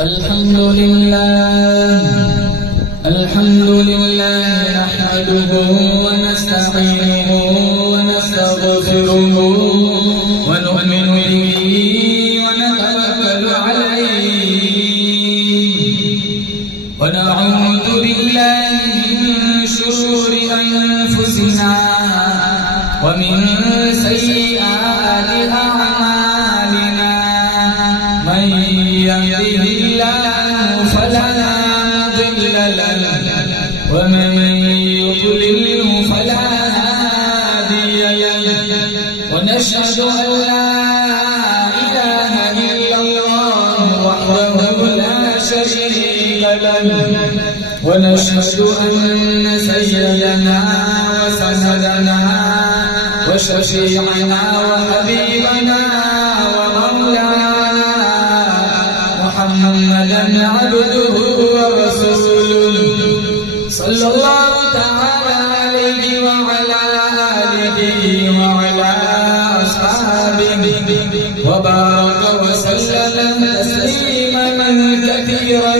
الحمد لله نحمده ونستعينه ونستغفره ونؤمن به ونتوكل عليه ونعوذ بالله من شرور أنفسنا ومن سيئات أعمالنا من يهده الله فلا مضل له ومن يضلل فلا هادي له ونشهد أن لا إله إلا الله وحده لا شريك له ونشهد أن سيدنا وسندنا وشفيعنا وحبيبنا ومولانا محمدا عبده ورسوله صلى الله تعالى عليه وعلى آله وعلى أصحابه وبارك وسلم تسليما كثيرا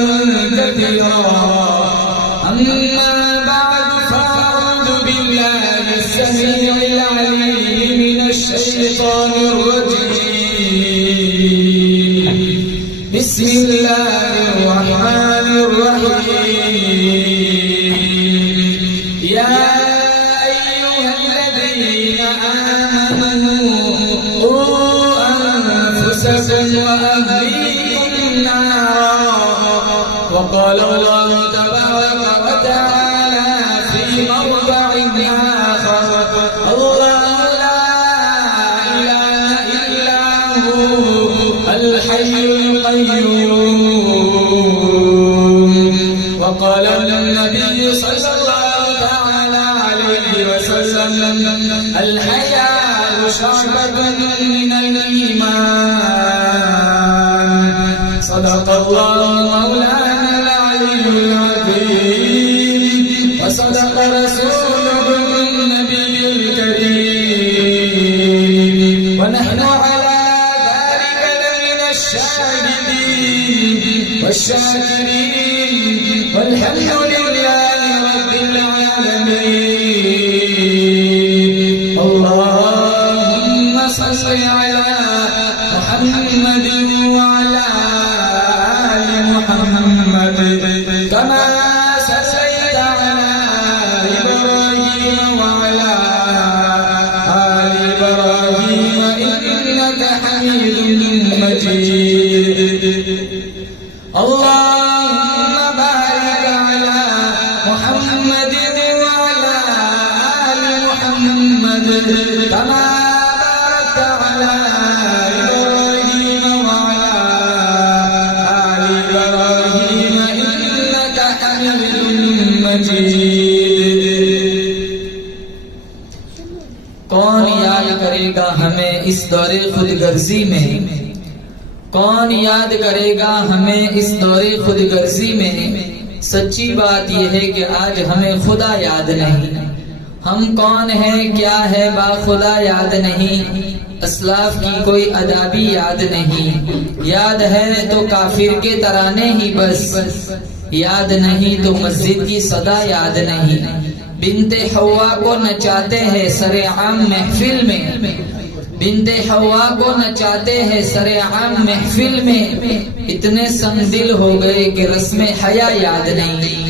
أما بعد فأعوذ بالله السميع العليم من الشيطان الرجيم بسم الله الرحمن الرحيم يا أيها الذين آمنوا قوا أنفسكم وأهليكم نارا وقال الله تبارك وتعالى في موضع آخر الله لا إله إلا هو الحي القيوم وقال النبي صلى الله تعالى عليه وسلم الحياء شعبة من الإيمان صدق الله مولانا العلي العظيم وصدق رسوله النبي الكريم ونحن على ذلك لمن الشاهدين والشاكرين والحمد لله رب العالمين اللهم صل على محمد وعلى آل محمد كما صليت على إبراهيم وعلى آل إبراهيم إنك حميد مجيد اللهم بارك على محمد وعلى آل محمد كما باركت على إبراهيم وعلى آل إبراهيم إنك حميد مجيد کون یاد کرے گا ہمیں اس دور خود غرضی میں کون یاد کرے گا ہمیں اس دور خود غرضی میں سچی بات یہ ہے کہ آج ہمیں خدا یاد نہیں ہم کون ہیں کیا ہے با خدا یاد نہیں اسلاف کی کوئی ادا بھی یاد نہیں یاد ہے تو کافر کے ترانے ہی بس یاد نہیں تو مسجد کی صدا یاد نہیں بنت حوا کو نچاتے ہیں سر عام محفل میں بنت حوا کو نچاتے ہیں سر عام محفل میں اتنے سنگ دل ہو گئے کہ رسم حیا یاد نہیں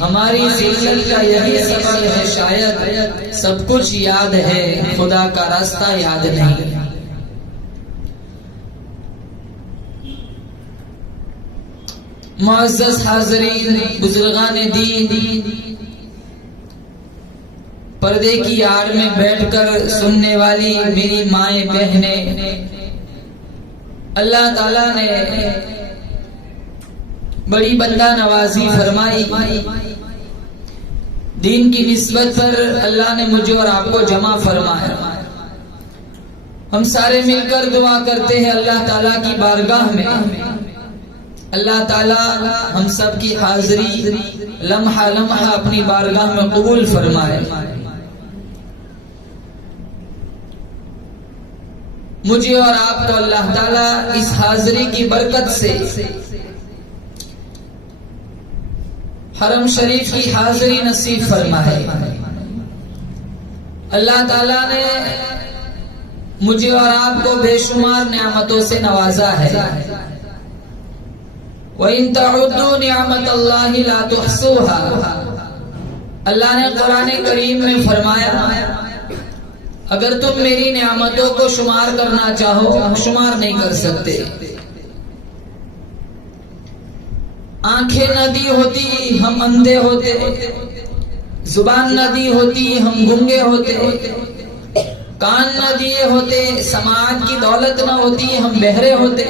ہماری ذلت کا یہی سبب ہے شاید سب کچھ یاد ہے خدا کا راستہ یاد نہیں معزز حاضرین بزرگان دین پردے کی آڑ میں بیٹھ کر سننے والی میری مائیں بہنیں اللہ تعالیٰ نے بڑی بندہ نوازی فرمائی دین کی نسبت پر اللہ نے مجھے اور آپ کو جمع فرمایا ہم سارے مل کر دعا کرتے ہیں اللہ تعالیٰ کی بارگاہ میں اللہ تعالیٰ ہم سب کی حاضری لمحہ لمحہ اپنی بارگاہ میں قبول فرمائے مجھے اور آپ کو اللہ تعالیٰ اس حاضری کی برکت سے حرم شریف کی حاضری نصیب فرمائے۔ اللہ تعالیٰ نے مجھے اور آپ کو بے شمار نعمتوں سے نوازا ہے۔ وَإِن تَعُدُّوا نِعْمَتَ اللَّهِ لَا تُحْصُوهَا، اللہ نے قرآن کریم میں فرمایا اگر تم میری نعمتوں کو شمار کرنا چاہو شمار نہیں کر سکتے۔ آنکھیں نہ دی ہوتی ہم اندھے ہوتے، زبان نہ دی ہوتی ہم گنگے ہوتے، کان نہ دیے ہوتے، سماعت کی دولت نہ ہوتی ہم بہرے ہوتے،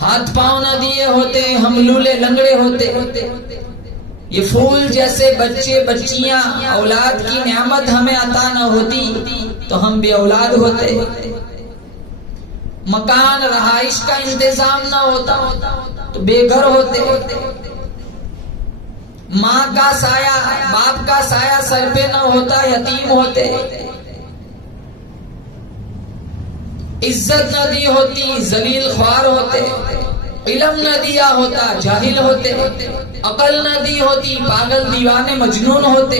ہاتھ پاؤں نہ دیے ہوتے ہم لولے لنگڑے ہوتے۔ یہ پھول جیسے بچے بچیاں اولاد کی نعمت ہمیں عطا نہ ہوتی تو ہم بے اولاد ہوتے۔ مکان رہائش کا انتظام نہ ہوتا تو بے گھر ہوتے۔ ماں کا سایہ باپ کا سایہ سر پہ نہ ہوتا یتیم ہوتے۔ عزت نہ دی ہوتی ذلیل خوار ہوتے، علم نہ دیا ہوتا جاہل ہوتے، عقل نہ دی ہوتی پاگل دیوانے مجنون ہوتے۔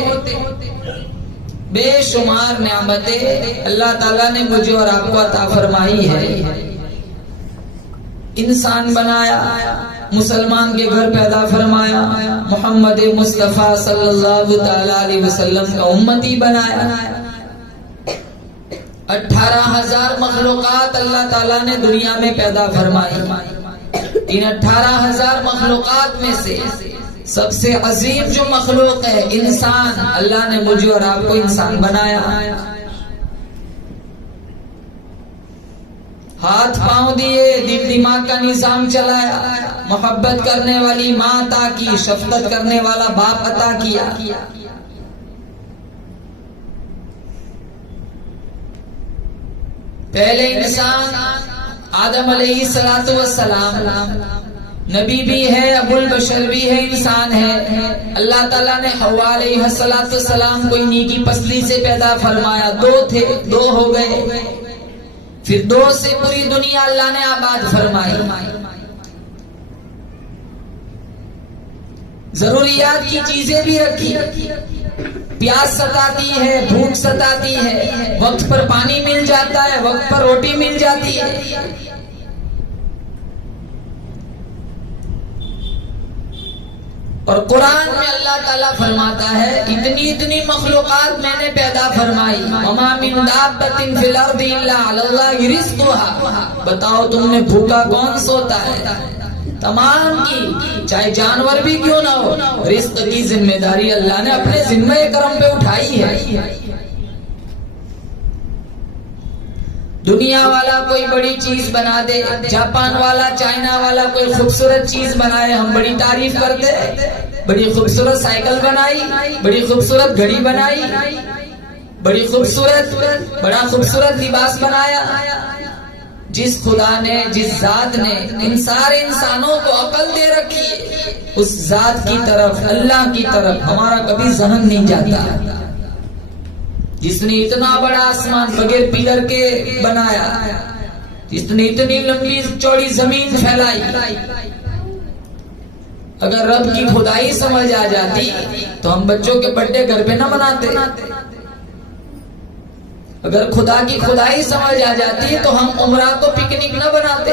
بے شمار نعمتیں اللہ تعالیٰ نے مجھے اور آپ کو عطا فرمائی ہے۔ انسان بنایا، مسلمان کے گھر پیدا فرمایا، محمد مصطفیٰ صلی اللہ تعالی علیہ وسلم کا امتی بنایا۔ 18,000 مخلوقات اللہ تعالیٰ نے دنیا میں پیدا فرمائی۔ ان 18,000 مخلوقات میں سے سب سے عظیم جو مخلوق ہے انسان، اللہ نے مجھے اور آپ کو انسان بنایا۔ ہاتھ پاؤں دیے، دل دماغ کا نظام چلایا، محبت کرنے والی ماں عطا کی، شفقت کرنے والا باپ عطا کیا۔ پہلے انسان آدم علیہ السلام نبی بھی ہے، ابو البشر بھی ہے، انسان ہے۔ اللہ تعالیٰ نے حوا علیہ السلام کو انہی کی پسلی سے پیدا فرمایا۔ 2 تھے، 2 ہو گئے، پھر 2 سے پوری دنیا اللہ نے آباد فرمائی۔ ضروریات کی چیزیں بھی رکھی، پیاس ستاتی ہے، بھوک ستاتی ہے، وقت پر پانی مل جاتا ہے، وقت پر روٹی مل جاتی ہے۔ اور قرآن میں اللہ تعالیٰ فرماتا ہے اتنی اتنی مخلوقات میں نے پیدا فرمائی۔ وَمَا مِن دَابَّةٍ فِي الْأَرْضِ إِلَّا عَلَى اللَّهِ رِزْقُهَا، بتاؤ تم نے بھوکا کون سوتا ہے؟ تمام کی چاہے جانور بھی کیوں نہ ہو، رزق کی ذمہ داری اللہ نے اپنے ذمہ کرم پہ اٹھائی ہے۔ دنیا والا کوئی بڑی چیز بنا دے، جاپان والا چائنا والا کوئی خوبصورت چیز بنائے، ہم بڑی تعریف کرتے، بڑی خوبصورت سائیکل بنائی، بڑی خوبصورت گھڑی بنائی، بڑی خوبصورت بڑا خوبصورت لباس بنایا۔ جس خدا نے جس ذات نے ان سارے انسانوں کو عقل دے رکھی، اس ذات کی طرف اللہ کی طرف ہمارا کبھی ذہن نہیں جاتا۔ جس نے اتنا بڑا آسمان بغیر پلر کے بنایا، جس نے اتنی لمبی چوڑی زمین پھیلائی، اگر رب کی خدائی سمجھ آ جاتی تو ہم بچوں کے برتھ ڈے گھر پہ نہ مناتے۔ اگر خدا کی خدائی سمجھ آ جاتی تو ہم عمرہ کو پکنک نہ بناتے۔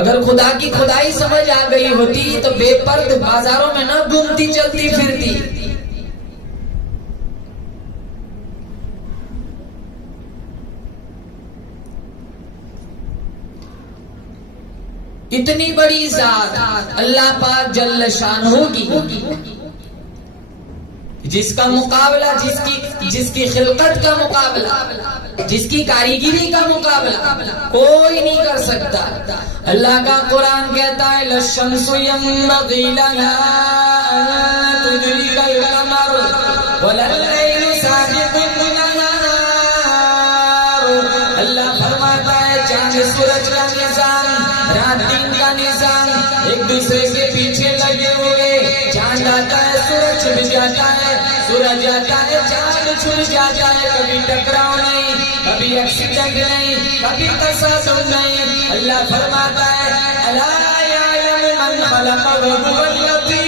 اگر خدا کی خدائی سمجھ آ گئی ہوتی تو بے پرد بازاروں میں نہ گھومتی چلتی پھرتی۔ اتنی بڑی ذات اللہ پاک جل شانہ کی، جس کا مقابلہ جس کی خلقت کا مقابلہ، جس کی کاریگری کا مقابلہ کوئی نہیں کر سکتا۔ اللہ کا قرآن کہتا ہے لَلشَّمْسُ يَنبَغِي لَهَا أَن تُدْرِكَ الْقَمَرَ وَلَا اللَّيْلُ سَابِقُ النَّهَارِ۔ اللہ فرماتا ہے چاند سورج کا نظام، رات دن کا نظام ایک دوسرے کے پیچھے لگے ہوئے، چاند آتا ہے سورج چھپ جاتا ہے، سورج آتا ہے چاند چھپ جاتا ہے، کبھی ٹکراؤ نہیں، کبھی ایکسیڈنٹ نہیں، کبھی تصادم نہیں۔ اللہ فرماتا ہے الا یعلم من خلق وهو اللطیف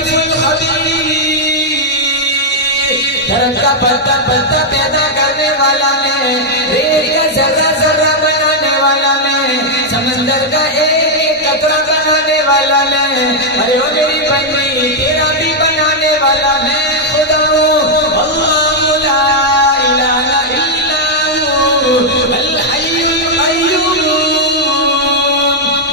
پتا پتا پیدا کرنے والا میں، ریت کا ذرہ ذرہ بنانے والا میں، سمندر کا ایک قطرہ بنانے والا میں، ارے وہ میری بندی تیرا بھی بنانے والا میں خدا ہوں، اللہ لا الہ الا ہو الحی القیوم۔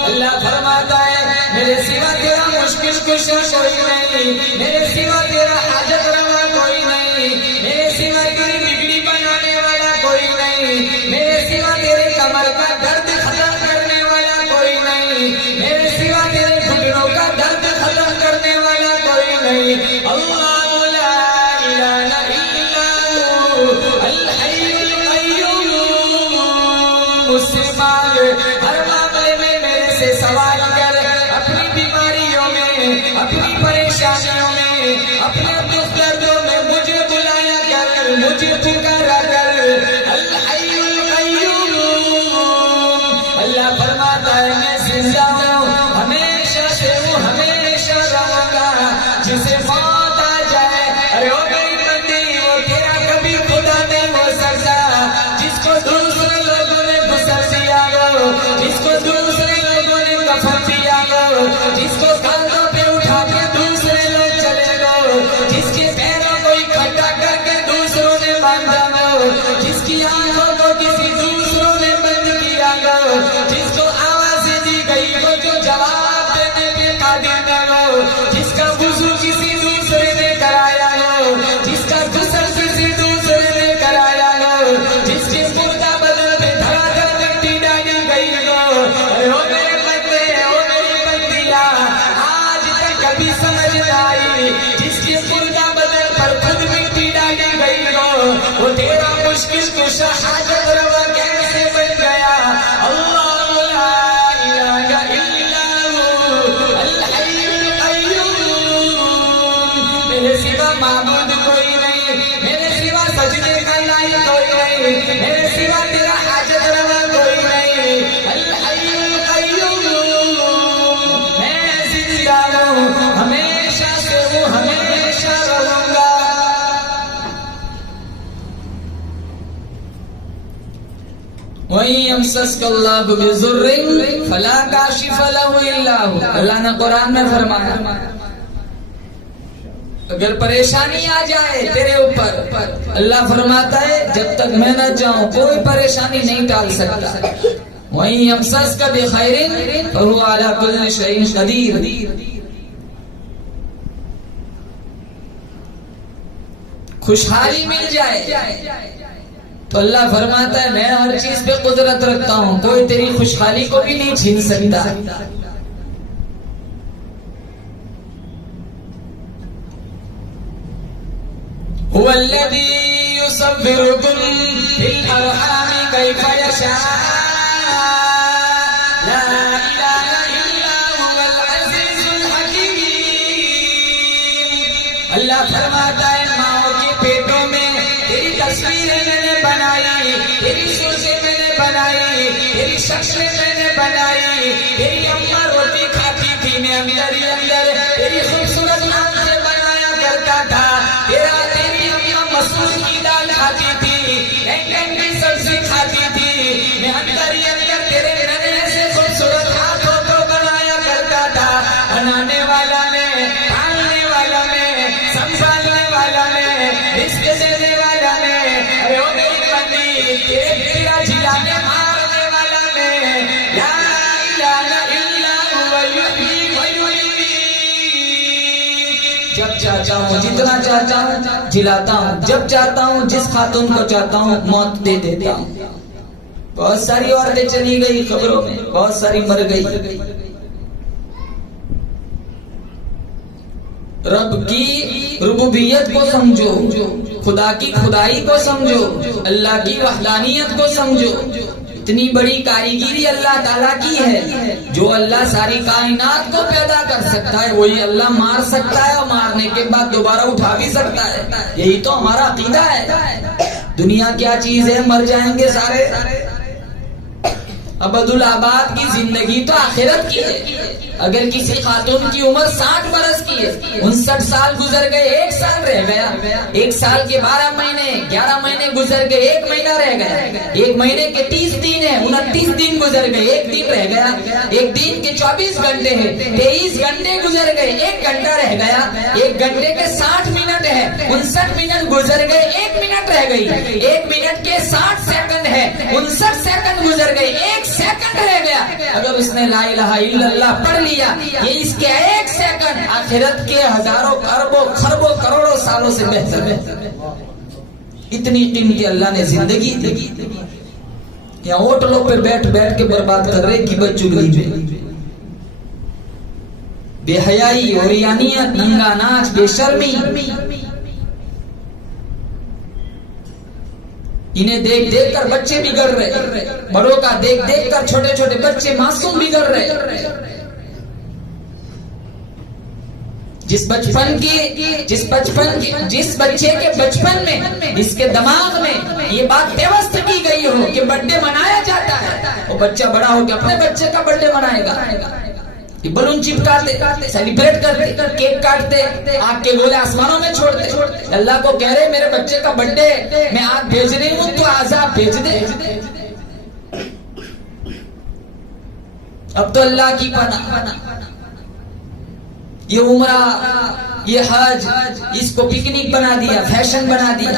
اللہ فرماتا ہے میرے سوا تیرا مشکل کشا کوئی نہیں، میرے سوا تیرا حاجت روا کوئی نہیں، میرے سوا تیری بگڑی بنانے والا کوئی نہیں، میرے سوا تیرے کمر کا درد ختم کرنے والا کوئی نہیں، میرے سوا تیرے گھٹنوں کا درد ختم کرنے والا کوئی نہیں، اللہ لا الہ الا ہو الحی القیوم۔ مجھ سے مانگ، ہر معاملے میں میرے سے سوال کر، اپنی بیماریوں میں، اپنی پریشانیوں میں، اپنے دکھ دردوں میں مجھے بلایا کر، مجھے پکارا کر، الحی القیوم۔ اللہ فرماتا ہے میں زندہ ہوں، ہمیشہ سے ہوں، ہمیشہ رہوں گا، جسے موت آ جائے، ارے وہ میری بندی وہ تیرا کبھی خدا نہیں ہو سکتا، جس کو دوسرے لوگوں نے گسل دیا ہو، جس کو دوسرے لوگوں نے کفن دیا ہو، جس کو کاندھوں پہ اٹھا کے دوسرے لوگ چلے گو، جس کے پیروں کو اکٹھا کر کے دوسروں نے باندھا ہو، جس کی آنکھوں کو کسی دوسروں نے بند کیا ہو، جس کو آوازیں دی گئی ہو جو جواب دینے پہ قادر نہ ہو، جس کا وضو کسی دوسرے نے کرایا ہو، جس کا غسل کسی دوسرے نے کرایا ہو، جس کے مردہ بدن پہ دھڑا دھڑ مٹی ڈالی گئی ہو، ارے وہ میرے بندے، وہ میری بندیاں، آج تک کبھی سمجھ نہ آئی، جس کے مردہ بدن پر خود مٹی ڈالی گئی ہو، وہ تیرا مشکل کشا حاجت روا کیسے بن گیا، اللہ لا الہ الا ہو الحی القیوم۔ میرے سوا معبود کوئی نہیں، میرے سوا سجدے کا لائق کوئی نہیں، میرے سوا تیرا حاجت روا کوئی نہیں، الحی القیوم۔ میں زندہ ہوں، ہمیشہ سے ہوں، ہمیشہ رہوں گا۔ وَإِن يَمْسَسْكَ اللَّهُ بِضُرٍّ فَلَا كَاشِفَ لَهُ إِلَّا هُوَ۔ اللہ نے قرآن میں فرمایا اگر پریشانی آ جائے تیرے اوپر، اللہ فرماتا ہے جب تک میں نہ جاؤں کوئی پریشانی نہیں ٹال سکتا۔ وَإِن يَمْسَسْكَ بِخَيْرٍ فَهُوَ عَلَى كُلِّ شَيْءٍ قَدِيرٌ۔ خوشحالی مل جائے تو اللہ فرماتا ہے میں ہر چیز پہ قدرت رکھتا ہوں، کوئی تیری خوشحالی کو بھی نہیں چھین سکتا۔ هو الذي يصوركم في الأرحام كيف يشاء لا إله إلا هو العزيز الحكيم۔ اللہ فرماتا ہے ماؤں کے پیٹوں میں تیری تصویریں میں نے بنائی، تیری صورتیں میں نے بنائی، تیری شکلیں میں نے بنائی، تیری اماں روٹی کھاتی تھی میں اندر ہی اندر تیری خوبصورت آنکھیں بنایا کرتا تھا، تیری اماں مسور کی دال کھاتی تھی، بینگن کی سبزی کھاتی تھی، میں اندر ہی اندر تیرے ننے سے خوبصورت ہاتھوں کو بنایا کرتا تھا۔ بنانے والا میں، پالنے والا میں، سنبھالنے والا میں، رزق دینے والا میں، ارے وہ میری بندی تیرا جلانے مارنے والا میں، لا الہ الا هو یحیی و یمیت۔ جب چاہتا ہوں جتنا چاہتا ہوں جلاتا ہوں، جب چاہتا ہوں جس خاتون کو چاہتا ہوں موت دے دیتا ہوں۔ بہت ساری عورتیں چلی گئی قبروں میں، بہت ساری مر گئی۔ رب کی ربوبیت کو سمجھو، خدا کی خدائی کو سمجھو، اللہ کی وحدانیت کو سمجھو۔ اتنی بڑی کاریگری اللہ تعالیٰ کی ہے، جو اللہ ساری کائنات کو پیدا کر سکتا ہے وہی اللہ مار سکتا ہے، اور مارنے کے بعد دوبارہ اٹھا بھی سکتا ہے۔ یہی تو ہمارا عقیدہ ہے۔ دنیا کیا چیز ہے، مر جائیں گے سارے، ابدالآباد کی زندگی تو آخرت کی ہے. اگر کسی خاتون کی عمر 60 برس کی ہے، 59 سال گزر گئے، 1 سال رہ گیا، 1 سال کے 12 مہینے، 11 مہینے گزر گئے، 1 مہینہ رہ گیا، 1 مہینے کے 30 دن ہیں، 29 دن گزر گئے، 1 دن رہ گیا، 1 دن کے 24 گھنٹے ہیں، 23 گھنٹے گزر گئے، 1 گھنٹہ رہ گیا، 1 گھنٹے کے 60 منٹ ہے، 59 منٹ گزر گئے، 1 منٹ رہ گئی، 1 منٹ کے 60 سیکنڈ ہے، 59 سیکنڈ گزر گئے، 1 سیکنڈ رہ گیا. اگر اس نے لا الہ الا اللہ پڑھ لیا، یہ اس کے 1 سیکنڈ آخرت کے ہزاروں اربوں خربوں کروڑوں سالوں سے بہتر ہے. اتنی قیمتی اللہ نے زندگی دی. یہاں ہوٹلوں پہ بیٹھ بیٹھ کے برباد کر رہے کی بچگلی پہ، بے حیائی، اوریانیت، ننگا ناچ، بے شرمی. انہیں دیکھ دیکھ کر بچے بگڑ رہے، بڑوں کا دیکھ دیکھ کر چھوٹے چھوٹے بچے معصوم بگڑ رہے. جس بچے کے بچپن میں، اس کے دماغ میں یہ بات پیوست کی گئی ہو کہ برتھڈے منایا جاتا ہے، وہ بچہ بڑا ہو کے اپنے بچے کا برتھڈے منائے گا. یہ بلون چپکاتے، سیلیبریٹ کرتے، کیک کاٹتے، آگ کے گولے آسمانوں میں چھوڑتے. اللہ کو کہہ رہے میرے بچے کا برتھڈے، میں آگ بھیج رہی ہوں، تو عذاب بھیج دے. اب تو اللہ کی پناہ، یہ عمرہ، یہ حج، اس کو پکنک بنا دیا، فیشن بنا دیا.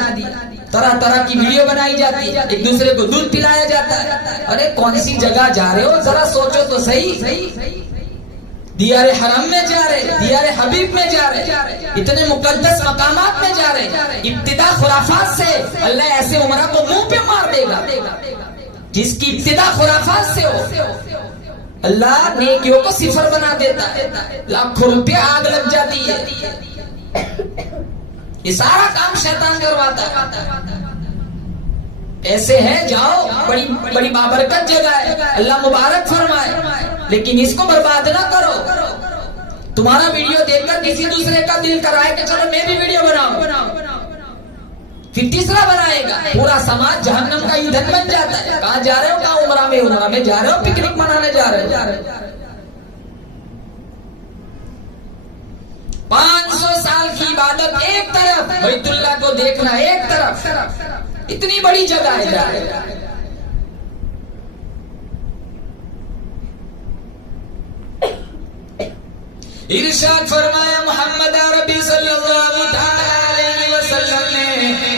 طرح طرح کی ویڈیو بنائی جاتی ہے، ایک دوسرے کو دودھ پلایا جاتا ہے. ارے کون سی جگہ جا رہے ہو، ذرا سوچو تو صحیح. دیار حرم میں جا رہے، دیار حبیب میں جا رہے، اتنے مقدس مقامات میں جا رہے. ابتدا خرافات سے، اللہ ایسے عمرہ کو منہ پہ مار دے گا جس کی ابتدا خرافات سے ہو. اللہ نیکیوں کو صفر بنا دیتا ہے، لاکھوں روپیہ آگ لگ جاتی ہے. یہ سارا کام شیطان کرواتا ہے. ایسے ہے، جاؤ، بڑی بڑی بابرکت جگہ ہے، اللہ مبارک فرمائے، لیکن اس کو برباد نہ کرو. تمہارا ویڈیو دیکھ کر کسی دوسرے کا دل کرائے کہ چلو میں بھی ویڈیو بناؤں، پھر تیسرا بنائے گا، پورا سماج جہنم کا ایندھن بن جاتا ہے. کہاں جا رہے ہو؟ کہاں عمرہ میں جا رہے ہو، پکنک منانے جا رہے ہو. 500 سال کی عبادت ایک طرف، بیت اللہ کو دیکھنا ایک طرف. اتنی بڑی جگہ ہے جا رہے. ارشاد فرمایا محمد عربی صلی اللہ علیہ وسلم نے،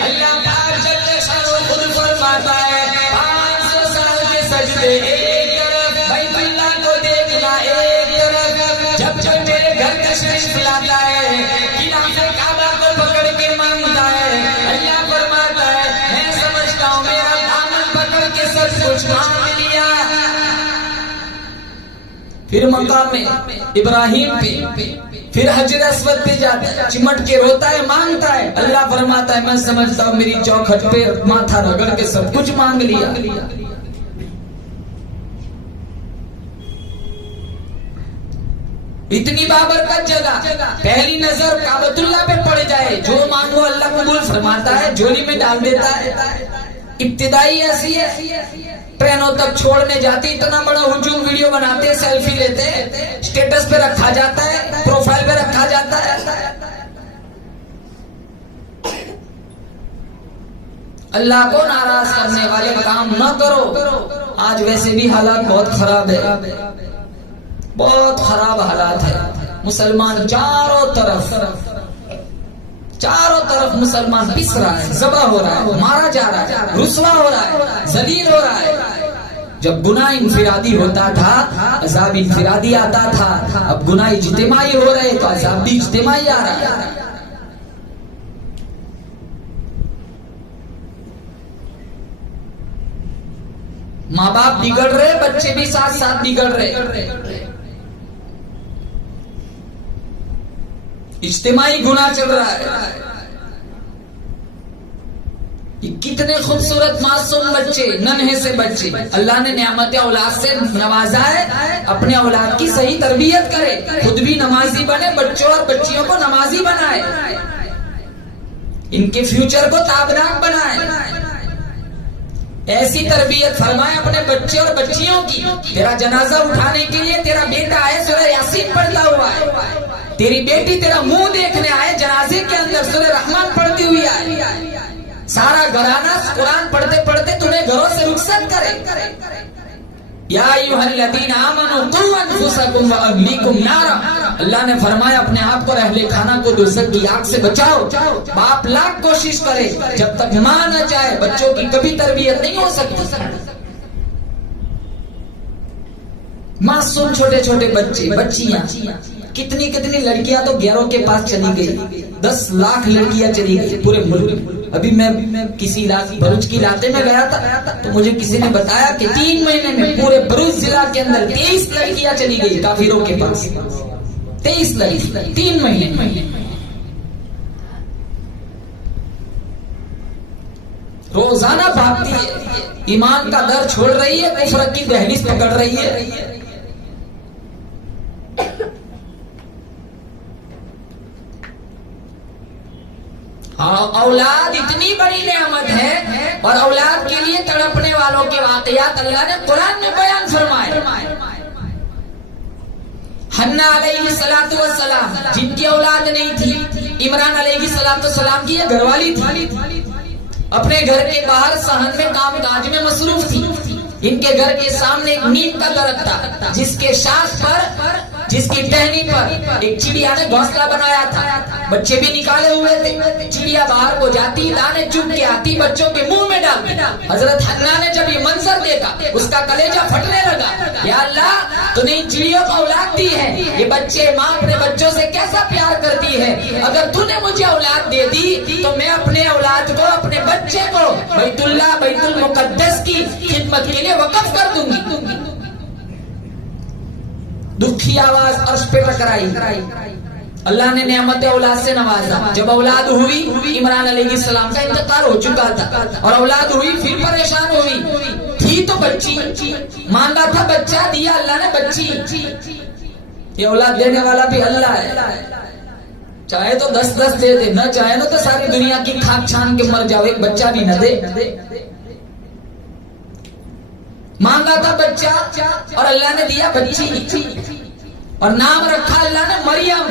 اللہ پاک جل شانہ خود فرماتا ہے 500 سال کے سجدے ایک طرف، بیت اللہ کو دیکھنا ایک طرف. جب جب میرے گھر تشریف لاتا ہے، خلاف کعبہ کو پکڑ کے مانگتا ہے، اللہ فرماتا ہے میں سمجھتا ہوں میرا دامن پکڑ کے سب کچھ مانگ لیا. پھر مقام ابراہیم پہ، پھر حجر اسود پہ جاتا ہے، چمٹ کے روتا ہے، مانگتا ہے. اللہ فرماتا ہے میں سمجھتا ہوں میری چوکھٹ پہ ماتھا رگڑ کے سب کچھ مانگ لیا. اتنی بابرکت جگہ، پہلی نظر کعبۃ اللہ پہ پڑ جائے، جو مانگو اللہ قبول فرماتا ہے، جھولی میں ڈال دیتا ہے. ابتدائی ایسی ہے، ٹرینوں تک چھوڑنے جاتی، اتنا بڑا ہجوم، ویڈیو بناتے، سیلفی لیتے، اسٹیٹس پہ رکھا جاتا ہے، پروفائل پہ رکھا جاتا ہے. اللہ کو ناراض کرنے والے کام نہ کرو. آج ویسے بھی حالات بہت خراب ہے، بہت خراب حالات ہے. مسلمان چاروں طرف مسلمان پس رہا ہے، ذبح ہو رہا ہے، مارا جا رہا ہے، رسوا ہو رہا ہے، ذلیل ہو رہا ہے. جب گناہ انفرادی ہوتا تھا عذاب انفرادی آتا تھا، اب گناہ اجتماعی ہو رہے تو عذاب بھی اجتماعی آ رہا ہے. ماں باپ بگڑ رہے، بچے بھی ساتھ ساتھ بگڑ رہے. اجتماعی گناہ چل رہا ہے. یہ کتنے خوبصورت معصوم بچے، ننھے سے بچے اللہ نے نعمت اولاد سے نوازا ہے. اپنے اولاد کی صحیح تربیت کرے، خود بھی نمازی بنے، بچوں اور بچیوں کو نمازی بنائے، ان کے فیوچر کو تابناک بنائے. ایسی تربیت فرمائے اپنے بچے اور بچیوں کی. تیرا جنازہ اٹھانے کے لیے تیرا بیٹا آئے سورہ یاسین پڑھتا ہوا ہے, تیری بیٹی تیرا منہ دیکھنے آئے جنازے کے اندر سورہ رحمان پڑھتی ہوئی آئے, سارا گھرانہ قرآن پڑھتے پڑھتے تمہیں گھروں سے رخصت کرے. یا ایھا الذین آمنوا قوا انفسکم واہلیکم نارا, اللہ نے فرمایا اپنے آپ کو اور اہل خانہ کو دوزخ کی آگ سے بچاؤ. باپ لاکھ کوشش کرے جب تک ماں نہ چاہے بچوں کی کبھی تربیت نہیں ہو سکتی. معصوم چھوٹے چھوٹے بچے بچیاں, کتنی لڑکیاں تو غیروں کے پاس چلی گئی, 10 لاکھ لڑکیاں چلی گئی پورے ملک. ابھی میں کسی علاقے بھروچ کے علاقے میں گیا تھا تو مجھے کسی نے بتایا کہ 3 مہینے میں پورے بھروچ ضلع کے اندر 23 لڑکیاں چلی گئی کافروں کے پاس. 23 لڑکیاں 3 مہینے. روزانہ بھاگتی ہے, ایمان کا در چھوڑ رہی ہے, کفر کی دہلیز پکڑ رہی ہے. اولاد اتنی بڑی نعمت ہے اور اولاد کے لیے تڑپنے والوں کے واقعات اللہ نے قرآن میں بیان فرمائے. حنا علیہ السلام جن کی اولاد نہیں تھی, عمران علیہ السلام کی یہ گھر والی تھی, اپنے گھر کے باہر صحن میں کام کاج میں مصروف تھی. ان کے گھر کے سامنے ایک نیم کا درخت تھا جس کے شاخ پر, جس کی ٹہنی پر ایک چڑیا نے گھونسلہ بنایا تھا. بچے بھی نکالے ہوئے تھے. چڑیا باہر کو جاتی, دانے چگ کے آتی, بچوں کے منہ میں ڈالتی. حضرت حنا نے جب یہ منظر دیکھا اس کا کلیجہ پھٹنے لگا. یا اللہ, تو نے ان چڑیوں کو اولاد دی ہے, یہ بچے ماں اپنے بچوں سے کیسا پیار کرتی ہے. اگر تو نے مجھے اولاد دے دی تو میں اپنے اولاد کو, اپنے بچے کو بیت اللہ بیت المقدس کی خدمت کے لیے وقف کر دوں گی. دکھی آواز عرش پہ ٹکرائی. اللہ نے نعمت اولاد سے نوازا. جب اولاد ہوئی, عمران علیہ السلام کا انتقال ہو چکا تھا اور اولاد ہوئی, پھر پریشان ہوئی. تھی تو بچی, مانگا تھا بچہ, دیا اللہ نے بچی. یہ اولاد دینے والا بھی اللہ ہے, چاہے تو 10 دے دے, نہ چاہے تو ساری دنیا کی کھان چھان کے مر جاؤ, ایک بچہ بھی نہ دے. مانگا تھا بچہ اور اللہ نے دیا بچی, اور نام رکھا اللہ نے مریم.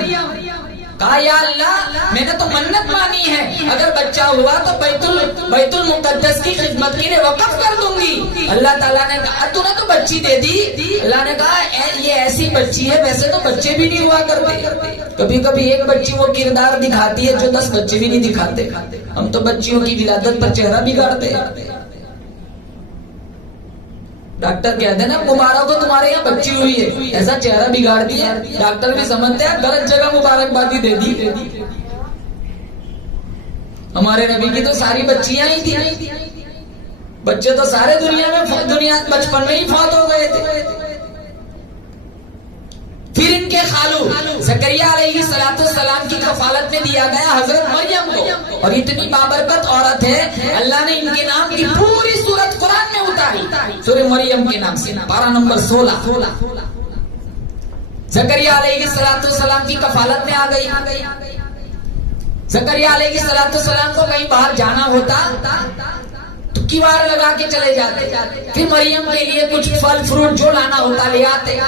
کہا یا اللہ میں نے تو منت مانی ہے, اگر بچہ ہوا تو بیت المقدس کی خدمت کے لیے وقف کر دوں گی. اللہ تعالیٰ نے کہا تو نے تو بچی دے دی. اللہ نے کہا یہ ایسی بچی ہے, ویسے تو بچے بھی نہیں ہوا کرتے. کبھی کبھی ایک بچی وہ کردار دکھاتی ہے جو 10 بچے بھی نہیں دکھاتے. ہم تو بچیوں کی ولادت پر چہرہ بگاڑتے ہیں. ڈاکٹر کہتے ہیں نا مبارک ہو تمہارے یہاں بچی ہوئی ہے, ایسا چہرہ بگاڑ دیا. ڈاکٹر بھی سمجھتے ہیں غلط جگہ مبارکبادی دے دی. ہمارے نبی کی تو ساری بچیاں ہی تھی, بچے تو سارے دنیا بچپن میں ہی فوت ہو گئے تھے. پھر ان کے خالو زکریا علیہ السلام کی کفالت میں دیا گیا حضرت مریم کو, اور اتنی بابرکت عورت ہے اللہ نے ان کے نام کی پوری سورت قرآن میں اتاری. سورہ مریم کے نام سے پارہ نمبر 16. زکریا علیہ السلام کی کفالت میں آ گئی. زکریا علیہ السلام کو کہیں باہر جانا ہوتا تو کیوار لگا کے چلے جاتے. پھر مریم کے لیے کچھ پھل فروٹ جو لانا ہوتا لے آتے.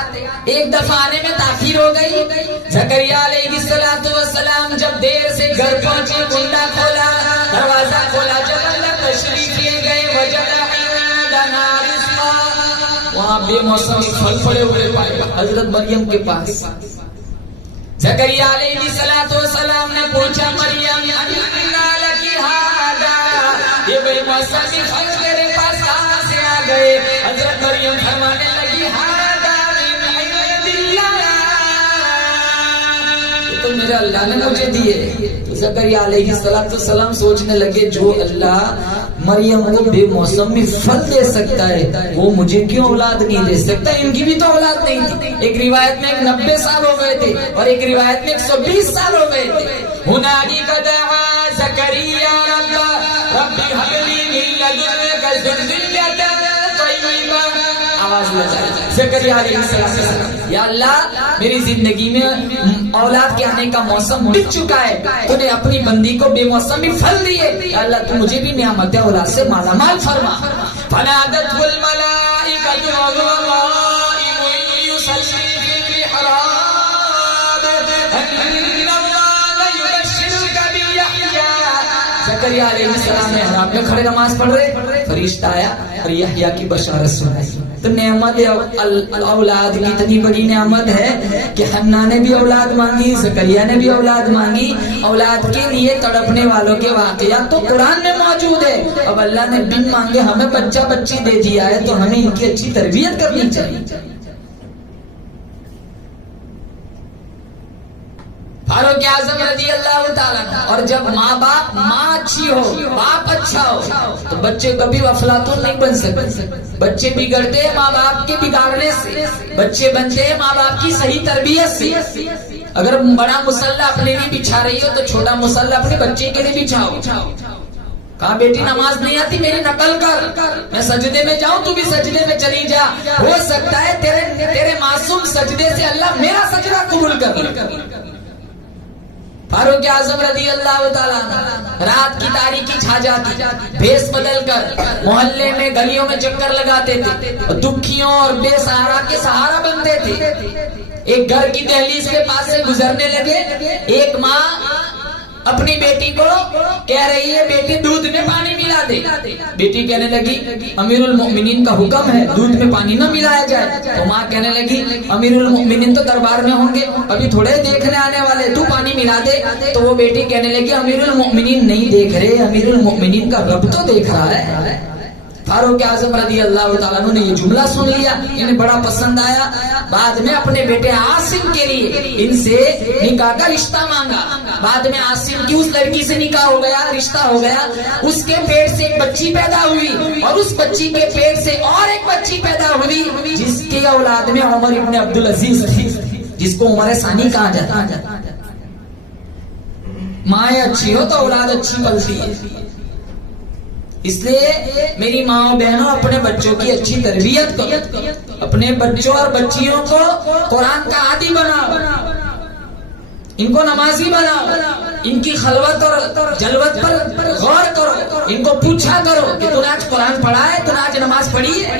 ایک دفعہ آنے میں تاخیر ہو گئی. زکریا علیہ السلام جب دیر سے گھر پہنچے, کنڈا کھولا, دروازہ کھولا, جب اللہ تشریف لے گئے وجدنا رزقا, وہاں بے موسمی پھل پڑے ہوئے پائے حضرت مریم کے پاس. زکریا علیہ السلام نے پوچھا مریم انا لکی ھذا, یہ بے موسمی پھل میرے پاس کہاں سے آ گئے؟ حضرت مریم فرمانے لگی ھذا من عند اللہ, تو میرے اللہ نے مجھے دیے. تو زکریا علیہ السلام سوچنے لگے جو اللہ مریم کو بے موسمی پھل دے سکتا ہے وہ مجھے کیوں اولاد نہیں دے سکتا؟ ان کی بھی تو اولاد نہیں تھی. ایک روایت میں 90 سال ہو گئے تھے اور ایک روایت میں 120 سال ہو گئے تھے. ہنالک دعا زکریا رب هب لي من لدنك ذرية طيبة. آواز لگا زکریا علیہ السلام, یا اللہ میری زندگی میں اولاد کے آنے کا موسم بت چکا ہے, تو نے اپنی بندی کو بے موسمی پھل دیے, یا اللہ تو مجھے بھی نعمت اولاد سے مالا مال فرما. فنادته الملائكة وهو قائم يصلي في المحراب أن الله يبشرك بيحيى. زکریا علیہ السلام محراب میں کھڑے نماز پڑھ رہے، فرشتہ آیا اور یحییٰ کی بشارت سنائی. تو نعمت اولاد کی اتنی بڑی نعمت ہے کہ حنا نے بھی اولاد مانگی، زکریا نے بھی اولاد مانگی. اولاد کے لیے تڑپنے والوں کے واقعات تو قرآن میں موجود ہے. اب اللہ نے بن مانگے ہمیں بچہ بچی دے دیا ہے تو ہمیں ان کی اچھی تربیت کرنی چاہیے. فاروق اعظم رضی اللہ تعالیٰ. اور جب ماں اچھی ہو، باپ اچھا ہو تو بچے کبھی افلاطون نہیں بن سکتے. بچے بگڑتے ہیں ماں باپ کے بگاڑنے سے، بچے بنتے ہیں ماں باپ کی صحیح تربیت سے. اگر بڑا مسلح اپنے لیے بچھا رہی ہو تو چھوٹا مسلح اپنے بچے کے لیے بچھاؤ. کہا بیٹی نماز نہیں آتی میری نقل کر، میں سجدے میں جاؤں تو بھی سجدے میں چلی جا، ہو سکتا ہے تیرے معصوم سجدے سے اللہ میرا سجدہ قبول کر. فاروق اعظم رضی اللہ تعالیٰ رات کی تاریکی چھا جاتی، بھیس بدل کر محلے میں گلیوں میں چکر لگاتے تھے، دکھیوں اور بے سہارا کے سہارا بنتے تھے. ایک گھر کی دہلیز کے پاس سے گزرنے لگے. ایک ماں اپنی بیٹی کو کہہ رہی ہے بیٹی دودھ میں پانی ملا دے. بیٹی کہنے لگی امیر المؤمنین کا حکم ہے دودھ میں پانی نہ ملایا جائے. تو ماں کہنے لگی امیر المؤمنین تو دربار میں ہوں گے، ابھی تھوڑے دیکھنے آنے والے، تو پانی ملا دے. تو وہ بیٹی کہنے لگی امیر المؤمنین نہیں دیکھ رہے، امیر المؤمنین کا رب تو دیکھ رہا ہے. فاروق اعظم رضی اللہ تعالیٰ نے یہ جملہ سن لیا، انہیں بڑا پسند آیا. بعد میں اپنے بیٹے عاصم کے لیے ان سے نکاح کا رشتہ مانگا. بعد میں عاصم کی اس لڑکی سے نکاح ہو گیا، رشتہ ہو گیا. اس کے پیٹ سے ایک بچی پیدا ہوئی اور اس بچی کے پیٹ سے اور ایک بچی پیدا ہوئی جس کی اولاد میں عمر ابن عبدالعزیز تھی، جس کو عمر ثانی کہا جاتا. مائیں اچھی ہو تو اولاد اچھی پلتی ہے. اس لیے میری ماں بہنوں اپنے بچوں کی اچھی تربیت کرو، اپنے بچوں اور بچیوں کو قرآن کا عادی بناؤ، ان کو نمازی بناؤ، ان کی خلوت اور جلوت پر غور کرو، ان کو پوچھا کرو کہ تو نے آج قرآن پڑھا ہے، تو نے آج نماز پڑھی ہے.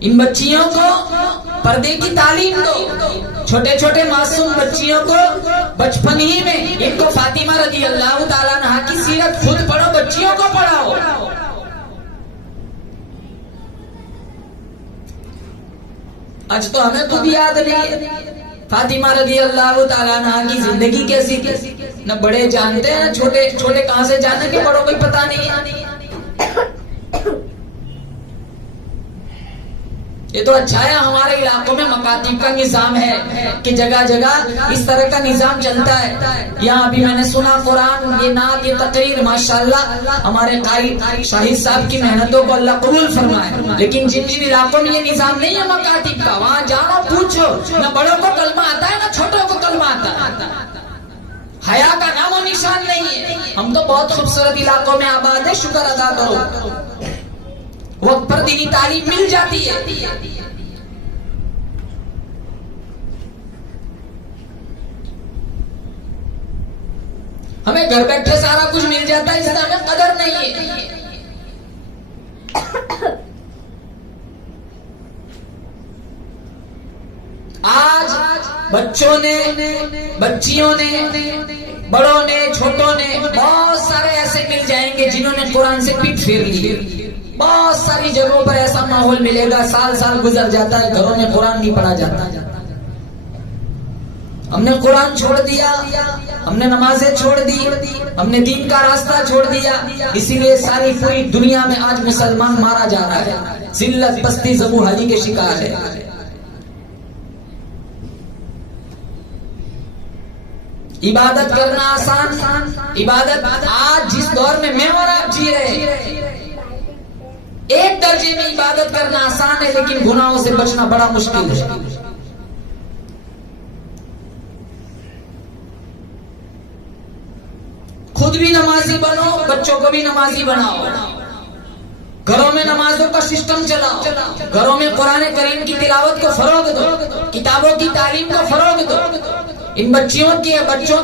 ان بچیوں کو پردے کی تعلیم دو. چھوٹے چھوٹے معصوم بچیوں کو بچپن ہی میں ان کو فاطمہ رضی اللہ تعالیٰ عنہا کی سیرت خود پڑھو، بچیوں کو پڑھاؤ. آج تو ہمیں خود یاد نہیں فاطمہ رضی اللہ تعالیٰ عنہا کی زندگی کیسی تھی. نہ بڑے جانتے ہیں نہ چھوٹے چھوٹے کہاں سے جانے کے بڑوں کو پتا نہیں. یہ تو اچھا ہے ہمارے علاقوں میں مکاتب کا نظام ہے کہ جگہ جگہ اس طرح کا نظام چلتا ہے. یہاں بھی میں نے سنا قرآن، یہ نعت، یہ تقریر، ماشاءاللہ ہمارے قاری شاہد صاحب کی محنتوں کو اللہ قبول فرمائے. لیکن جن جن علاقوں میں یہ نظام نہیں ہے مکاتب کا، وہاں جاؤ پوچھو، نہ بڑوں کو کلمہ آتا ہے نہ چھوٹوں کو کلمہ آتا ہے. حیا کا نام و نشان نہیں ہے. ہم تو بہت خوبصورت علاقوں میں آباد ہے، شکر ادا کرو، وقت پر دینی تعلیم مل جاتی ہے. ہمیں گھر بیٹھے سارا کچھ مل جاتا ہے، اس کا ہمیں قدر نہیں ہے. آج بچوں نے، بچیوں نے، بڑوں نے، چھوٹوں نے، بہت سارے ایسے مل جائیں گے جنہوں نے قرآن سے پیٹ پھیر لی. بہت ساری جگہوں پر ایسا ماحول ملے گا، سال سال گزر جاتا ہے، گھروں میں قرآن نہیں پڑھا جاتا. ہم نے قرآن چھوڑ دیا، ہم نے نمازیں چھوڑ دی، ہم نے دین کا راستہ چھوڑ دیا. اسی لیے ساری پوری دنیا میں آج مسلمان مارا جا رہا ہے، ذلت، پستی، ذبح حالی کے شکار ہے. عبادت کرنا آسان، عبادت آج جس دور میں اور آپ جی رہے ہیں، ایک درجے میں عبادت کرنا آسان ہے لیکن گناہوں سے بچنا بڑا مشکل ہے. خود بھی نمازی بنو، بچوں کو بھی نمازی بناؤ. گھروں میں نمازوں کا سسٹم چلاؤ، گھروں میں قرآن کریم کی تلاوت کو فروغ دو، کتابوں کی تعلیم کو فروغ دو. ان بچوں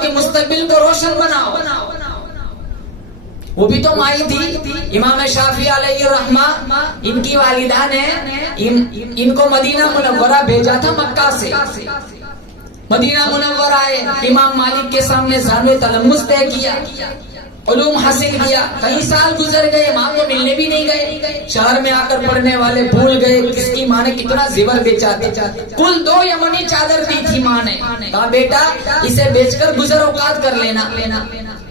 کے مستقبل کو روشن بناؤ. وہ بھی تو مائی تھی. امام شافعی علیہ رحمہ ان کی والدہ نے ان کو مدینہ منورہ بھیجا تھا مکہ سے. مدینہ منورہ آئے, امام مالک کے سامنے ذانو تلمذ طے کیا, علوم حاصل کیا. کئی سال گزر گئے, ماں کو ملنے بھی نہیں گئے. شہر میں آ کر پڑھنے والے بھول گئے کس کی ماں نے کتنا زیور بیچا تھا. کل 2 یمنی چادر دی تھی ماں نے. کہا بیٹا اسے بیچ کر گزر اوقات کر لینا.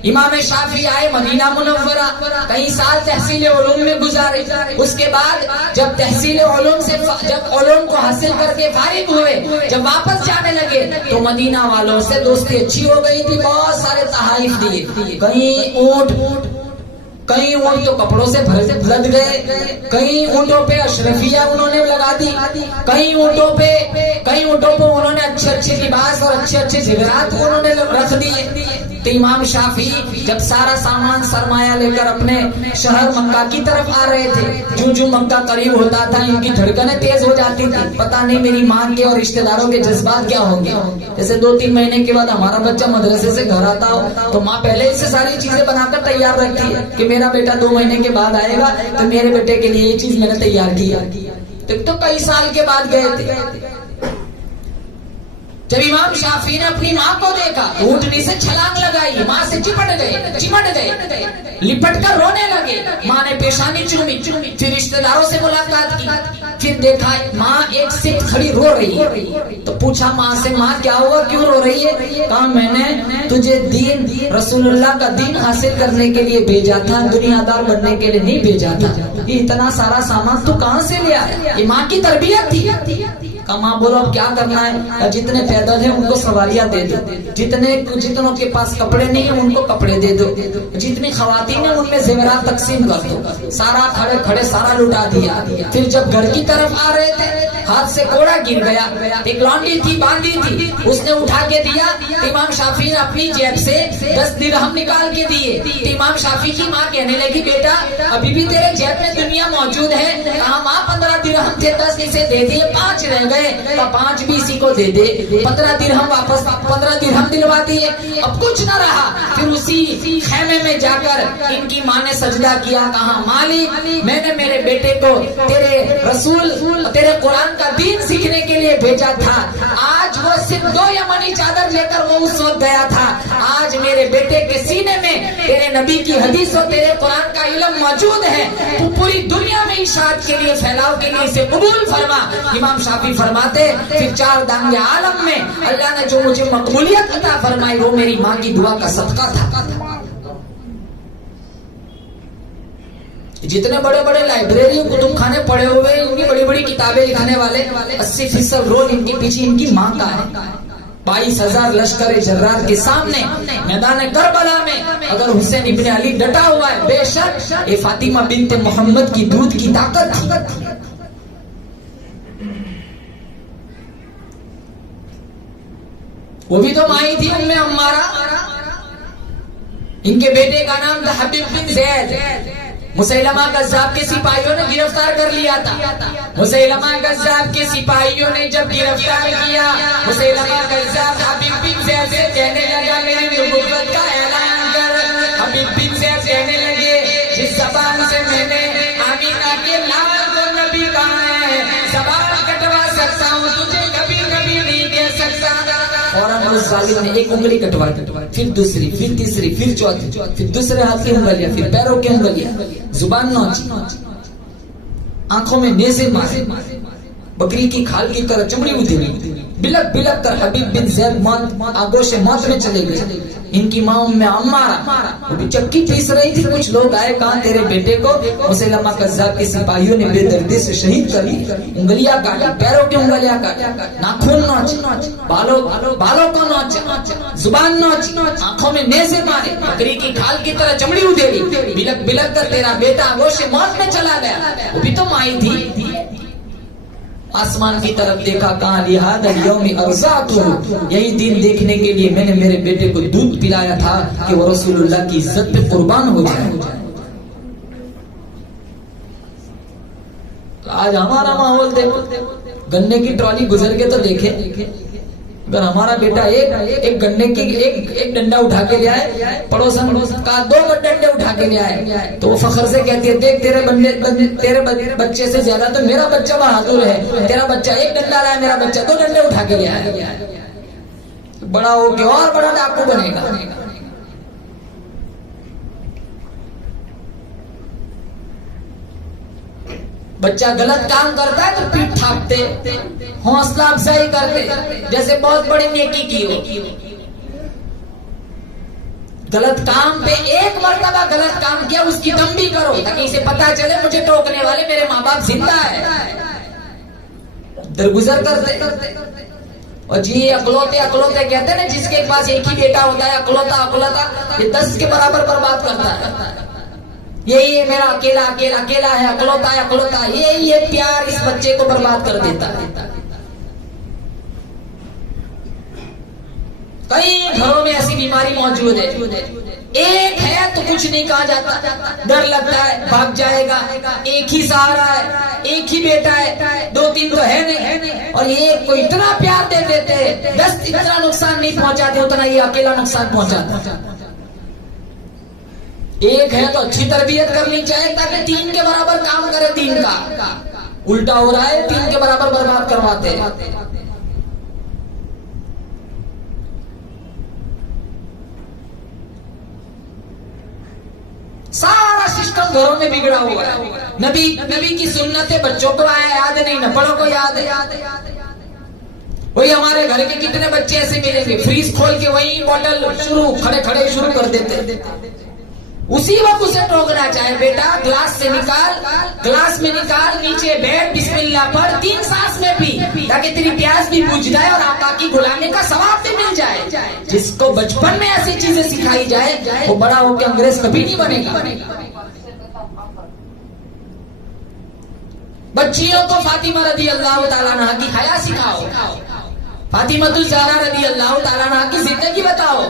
امام شافعی آئے مدینہ منورہ, کئی سال تحصیل علوم میں گزارے. اس کے بعد جب تحصیل علوم سے جب علوم کو حاصل کر کے فارغ ہوئے, جب واپس جانے لگے تو مدینہ والوں سے دوستی اچھی ہو گئی تھی. بہت سارے تحائف دیے. کئی اونٹ تو کپڑوں سے لد گئے, کئی اونٹوں پہ اشرفیہ انہوں نے لگا دی, کئی اونٹوں پہ انہوں نے اچھے لباس اور اچھے زیورات انہوں نے رکھ دیے. تو امام شافعی جب سارا سامان سرمایہ لے کر اپنے شہر مکہ کی طرف آ رہے تھے, جو مکہ قریب ہوتا تھا ان کی دھڑکنیں تیز ہو جاتی تھی. پتہ نہیں میری ماں کے اور رشتہ داروں کے جذبات کیا ہوں گے. جیسے 2-3 مہینے کے بعد ہمارا بچہ مدرسے سے گھر آتا ہو تو ماں پہلے اس سے ساری چیزیں بنا کر تیار رکھتی ہے کہ میرا بیٹا 2 مہینے کے بعد آئے گا تو میرے بیٹے کے لیے یہ چیز میں نے تیار کیا. تو کئی سال کے بعد گئے تھے. جب امام شافعی نے اپنی ماں کو دیکھا, اونٹنی سے چھلانگ لگائی, ماں سے چمٹ گئے, لپٹ کر رونے لگے. ماں نے پیشانی چومی, پھر رشتہ داروں سے ملاقات کی, پھر دیکھا ماں ایک سکھ کھڑی رو رہی ہے. تو پوچھا ماں سے, ماں کیا ہوا, کیوں رو رہی ہے؟ کہا میں نے تجھے رسول اللہ کا دین حاصل کرنے کے لیے بھیجا تھا, دنیا دار بننے کے لیے نہیں بھیجا تھا. یہ اتنا سارا سامان تو کہاں سے لے آیا؟ یہ ماں کی تربیت تھی. کہا ماں بولو اب کیا کرنا ہے؟ جتنے پیدل ہیں ان کو سواریاں دے دو, جتنوں کے پاس کپڑے نہیں ہیں ان کو کپڑے دے دو, جتنی خواتین ہیں ان میں زیورات تقسیم کر دو. سارا کھڑے سارا لٹا دیا. پھر جب گھر کی طرف آ رہے تھے ہاتھ سے کوڑا گر گیا, ایک لانڈی تھی باندھی تھی, اس نے اٹھا کے دیا. امام شافعی نے اپنی جیب سے 10 درہم نکال کے دیے. امام شافعی کی ماں کہنے لگی بیٹا ابھی بھی تیرے جیب میں دنیا موجود ہے. کہا ماں 15 درہم تھے, 10 اسے دے دیے, 5 رہ گئے. 5 بھی اسی کو دے دے. 15 درہم واپس 15 درہم دلوا دیے. اب کچھ نہ رہا. پھر اسی خیمے میں جا کر ان کی ماں نے سجدہ کیا. کہا مالک میں نے میرے بیٹے کو تیرے رسول تیرے قرآن کا دین سیکھنے کے لیے بھیجا تھا. آج وہ صرف 2 یمنی چادر لے کر وہ اس وقت گیا تھا. آج میرے بیٹے کے سینے میں تیرے نبی کی حدیث اور تیرے قرآن کا علم موجود ہے. تو پوری دنیا میں اشاعت کے لیے پھیلاؤ کے لیے اسے قبول فرما. امام شافعی فرماتے پھر 4 دانگے عالم میں اللہ نے جو مجھے مقبولیت عطا فرمائی وہ میری ماں کی دعا کا صدقہ تھا. جتنے بڑے بڑے لائبریری کتب خانے پڑے ہوئے ان کی بڑی بڑی کتابیں لکھنے والے 80% رول ان کے پیچھے ان کی ماں کا ہے. 22,000 لشکر جرار کے سامنے میدان کربلا میں اگر حسین ابن علی ڈٹا ہوا ہے, بے شک یہ فاطمہ بنت محمد کی دودھ کی طاقت تھی. وہ بھی تو مائی تھی ام عمارہ. ان کے بیٹے کا نام تھا حبیب بن زید. مسیلمہ کذاب کے سپاہیوں نے گرفتار کر لیا تھا. مسیلمہ کذاب کے سپاہیوں نے جب گرفتار کیا, مسیلمہ کذاب حبیب بن زید سے کہنے لگا میری نبوت کا اعلان کر. حبیب بن زید کہنے لگے جس زبان سے میں نے آمینہ کے لال کو نبی کہا ہے زبان کٹوا سکتا ہوں, تجھے کبھی نہیں کہہ سکتا. فوراً اس ظالم نے ایک انگلی کٹوا, پھر دوسری, پھر تیسری, پھر چوتھی, پھر دوسرے ہاتھ کی انگلیاں, پھر پیروں کی انگلیاں, زبان نوچی, آنکھوں میں نیزے مارے, بکری کی کھال کی طرح چمڑی ادھیڑی, بلک بلک کر حبیب بن زید آگوش موت میں چلے گئے. ان کی ماں ام عمارہ وہ بھی چکی پیس رہی تھی. کچھ لوگ آئے, کہاں تیرے بیٹے کو مسیلمہ کذاب کے سپاہیوں نے بے دردی سے شہید کر دی. انگلیاں کاٹی, پیروں کی انگلیاں کاٹی, ناخن نوچ, بالوں کو نوچ, زبان نوچ, آنکھوں میں نیزے مارے, بکری کی کھال کی طرح چمڑی ادھیڑی, بلک بلک کر تیرا بیٹا آگوش موت میں چلا گیا. وہ بھی تو مائی تھی. آسمان کی طرف دیکھا, کہاں لہذا یوم ارزاتو, یہی دن دیکھنے کے لیے میں نے میرے بیٹے کو دودھ پلایا تھا کہ وہ رسول اللہ کی عزت پہ قربان ہو جائے. آج ہمارا ماحول دیکھو, گنے کی ٹرالی گزر کے تو دیکھے, اگر ہمارا بیٹا ایک گنے کی ایک ڈنڈا اٹھا کے لے آئے، پڑوسن کا 2 ڈنڈے اٹھا کے لے آئے، تو وہ فخر سے کہتی ہے دیکھ تیرے بچے سے زیادہ تو میرا بچہ بہادر ہے، تیرا بچہ 1 ڈنڈا لایا، میرا بچہ 2 ڈنڈے اٹھا کے لے آیا، بڑا ہو کے اور بڑا ڈاکو بنے گا۔ بچہ غلط کام کرتا ہے تو پیٹ تھاپتے، حوصلہ افزائی کرتے جیسے بہت بڑی نیکی کی ہو۔ غلط کام پہ 1 مرتبہ غلط کام کیا، اس کی تنبیہ کرو تاکہ اسے پتا چلے مجھے ٹوکنے والے میرے ماں باپ زندہ ہے۔ درگزر کرتے اور جی اکلوتے کہتے ہیں نا، جس کے پاس ایک ہی بیٹا ہوتا ہے اکلوتا، یہ 10 کے برابر برباد کرتا ہے۔ یہی ہے میرا اکیلا ہے، اکلوتا، یہی ہے پیار اس بچے کو برباد کر دیتا ہے۔ کئی گھروں میں ایسی بیماری موجود ہے، ایک ہے تو کچھ نہیں کہا جاتا، ڈر لگتا ہے بھاگ جائے گا، ایک ہی سہارا ہے، ایک ہی بیٹا ہے، 2-3 تو ہے نہیں، اور ایک کو اتنا پیار دے دیتے ہیں 10 اتنا نقصان نہیں پہنچاتے اتنا یہ اکیلا نقصان پہنچاتا۔ ایک ہے تو اچھی تربیت کرنی چاہیے تاکہ 3 کے برابر کام کرے، 3 کا الٹا ہو رہا ہے، 3 کے برابر برباد کرواتے ہیں۔ سارا سسٹم گھروں میں بگڑا ہوا ہے۔ نبی کی سنتیں بچوں کو یاد نہیں، نہ بڑوں کو یاد ہے۔ وہی ہمارے گھر کے کتنے بچے ایسے ملیں گے، فریز کھول کے وہی بوٹل کھڑے شروع کر دیتے، اسی وقت اسے ٹوکنا چاہے، بیٹا گلاس میں نکال، نیچے بیٹھ، بسم اللہ پڑھ، 3 سانس میں پی تاکہ تیری پیاس بھی بجھ جائے اور آقا کی غلامی کا ثواب بھی مل جائے۔ جس کو بچپن میں ایسی چیزیں سکھائی جائے وہ بڑا ہو کے انگریز کبھی نہیں بنے گا۔ بچیوں کو فاطمہ رضی اللہ تعالیٰ عنہ کی حیا سکھاؤ، فاطمہ الزہرا رضی اللہ تعالیٰ عنہ کی زندگی بتاؤ۔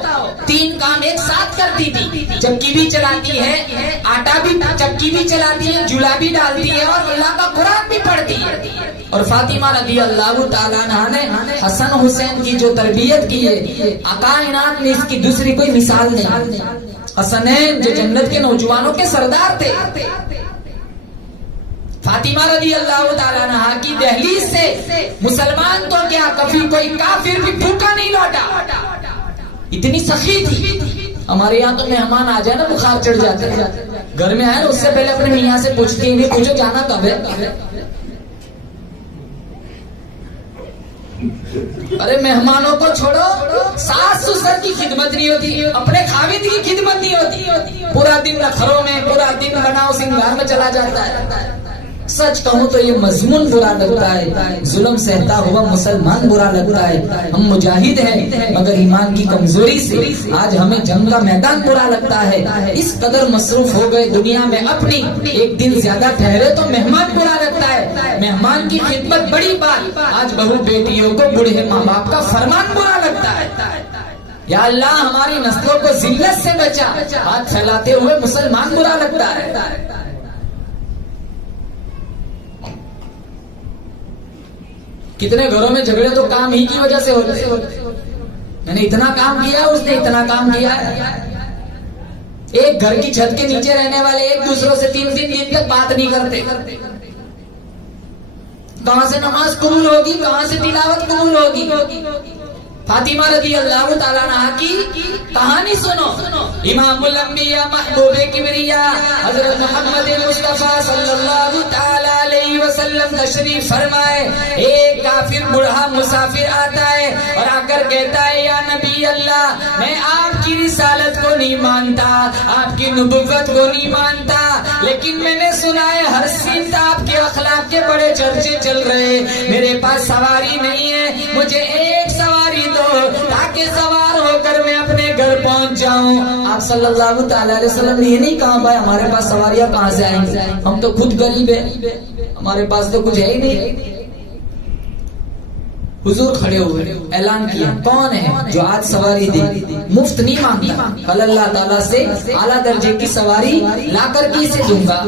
3 کام ایک ساتھ کرتی تھی، چکی بھی چلاتی ہے، آٹا بھی چکی بھی چلاتی ہے، جلا بھی ڈالتی ہے، اور اللہ کا قرآن بھی پڑھتی ہے۔ اور فاطمہ رضی اللہ تعالیٰ عنہ نے حسن حسین کی جو تربیت کی ہے، کائنات میں اس کی دوسری کوئی مثال نہیں۔ حسنین جو جنت کے نوجوانوں کے سردار تھے، فاطمہ رضی اللہ تعالیٰ عنہ کی دہلیز سے مسلمان تو کیا کبھی کوئی کافر بھی بھوکا نہیں لوٹا، اتنی سخی تھی۔ ہمارے یہاں تو مہمان آ جائے نا بخار چڑھ جاتے ہیں، گھر میں آئے اس سے پہلے اپنے میاں سے پوچھتی ہیں پوچھو جانا کب ہے۔ ارے مہمانوں کو چھوڑو، ساس سسر کی خدمت نہیں ہوتی، اپنے خاوند کی خدمت نہیں ہوتی، پورا دن گھروں میں، پورا دن بناؤ سنگار میں چلا جاتا ہے۔ سچ کہوں تو یہ مضمون برا لگتا ہے، ظلم سہتا ہوا مسلمان برا لگتا ہے۔ ہم مجاہد ہیں مگر ایمان کی کمزوری سے آج ہمیں جنگ کا میدان برا لگتا ہے۔ اس قدر مصروف ہو گئے دنیا میں اپنی، ایک دن زیادہ ٹھہرے تو مہمان برا لگتا ہے۔ مہمان کی خدمت بڑی بات، آج بہو بیٹیوں کو بوڑھے ماں باپ کا فرمان برا لگتا ہے۔ یا اللہ ہماری نسلوں کو ذلت سے بچا، ہاتھ پھیلاتے ہوئے مسلمان برا لگتا ہے۔ کتنے گھروں میں جھگڑے تو کام ہی کی وجہ سے ہوتے، میں نے اتنا کام کیا، اس نے اتنا کام کیا۔ ایک گھر کی چھت کے نیچے رہنے والے ایک دوسروں سے 3 دن تک بات نہیں کرتے، کہاں سے نماز قبول ہوگی، کہاں سے تلاوت قبول ہوگی۔ فاطمہ رضی اللہ تعالیٰ عنہ کی کہانی سنو۔ امام الانبیاء محبوب کبریا حضرت محمد مصطفیٰ صلی اللہ تعالی علیہ وسلم تشریف فرمائے، ایک کافر بوڑھا مسافر آتا ہے اور آ کر کہتا ہے یا نبی اللہ، میں آپ کی رسالت کو نہیں مانتا، آپ کی نبوت کو نہیں مانتا، لیکن میں نے سنا ہے ہر سمت آپ کے اخلاق کے بڑے چرچے چل رہے، میرے پاس سواری نہیں ہے، مجھے ایک سواری تاکہ سوار ہو کر میں اپنے گھر پہنچ جاؤں۔ آپ صلی اللہ تعالی علیہ وسلم نے یہ نہیں کہا بھائی ہمارے پاس سواریاں کہاں سے آئیں گی، ہم تو خود غریب ہیں، ہمارے پاس تو کچھ ہے ہی نہیں۔ حضور کھڑے ہوئے اعلان کیا کون ہے جو آج سواری دے، مفت نہیں مانگتا، کل اللہ تعالیٰ سے اعلیٰ درجے کی سواری لا کر کے اسے دوں گا۔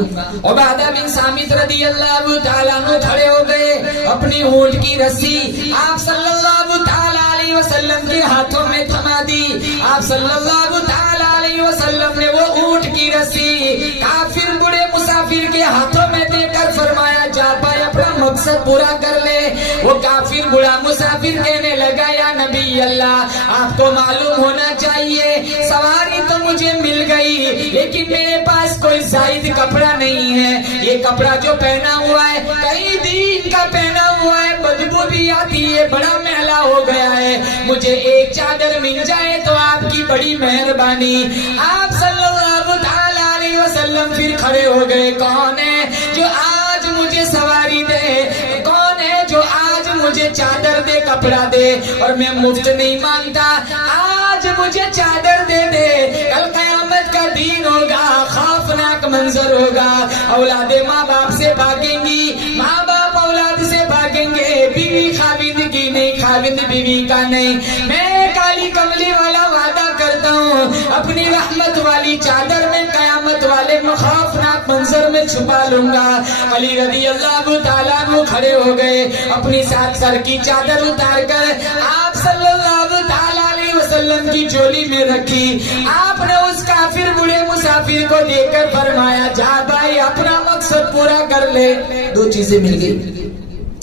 عبادہ بن صامت رضی اللہ تعالیٰ عنہ کھڑے ہو گئے، اپنی اونٹ کی رسی آپ صلی اللہ تعالیٰ علیہ وسلم کے ہاتھوں میں تھما دی. آپ صلی اللہ تعالی علیہ وسلم نے وہ اونٹ کی رسی کافر بڑے مسافر کے ہاتھوں میں دے کر فرمایا جا پائے اپنا مقصد پورا کر لے. وہ کافر بڑا مسافر کہنے لگا یا نبی اللہ آپ کو معلوم ہونا چاہیے سواری تو مجھے مل گئی لیکن میرے پاس کوئی زائد کپڑا نہیں ہے. یہ کپڑا جو پہنا ہوا ہے کئی دن کا پہنا ہوا ہے, بدبو بھی آتی ہے, بڑا میلا ہو گیا ہے. مجھے ایک چادر مل جائے تو آپ کی بڑی مہربانی. آپ صلی اللہ تعالی علیہ وسلم پھر کھڑے ہو گئے. کون ہے جو آج مجھے سواری دے, کون ہے جو آج مجھے چادر دے, کپڑا دے, اور میں مفت نہیں مانگتا, آج مجھے چادر دے دے. کل قیامت کا دن ہوگا, خوفناک منظر ہوگا, اولاد ماں باپ سے بھاگیں گی, ماں باپ اولاد سے بھاگیں گے, بیوی خاوند کی نہیں, خاوند بیوی کا نہیں. میں کالی کملی والا وعدہ کرتا ہوں اپنی رحمت والی چادر میں قیامت والے خوفناک منظر میں چھپا لوں گا. علی رضی اللہ تعالیٰ عنہ کھڑے ہو گئے, اپنی ساتھ سر کی چادر اتار کر آپ صلی اللہ تعالیٰ علیہ وسلم کی جولی میں رکھی. آپ نے اس کافر بڑے مسافر کو دے کر فرمایا جا بھائی اپنا مقصد پورا کر لے. دو چیزیں مل گئی.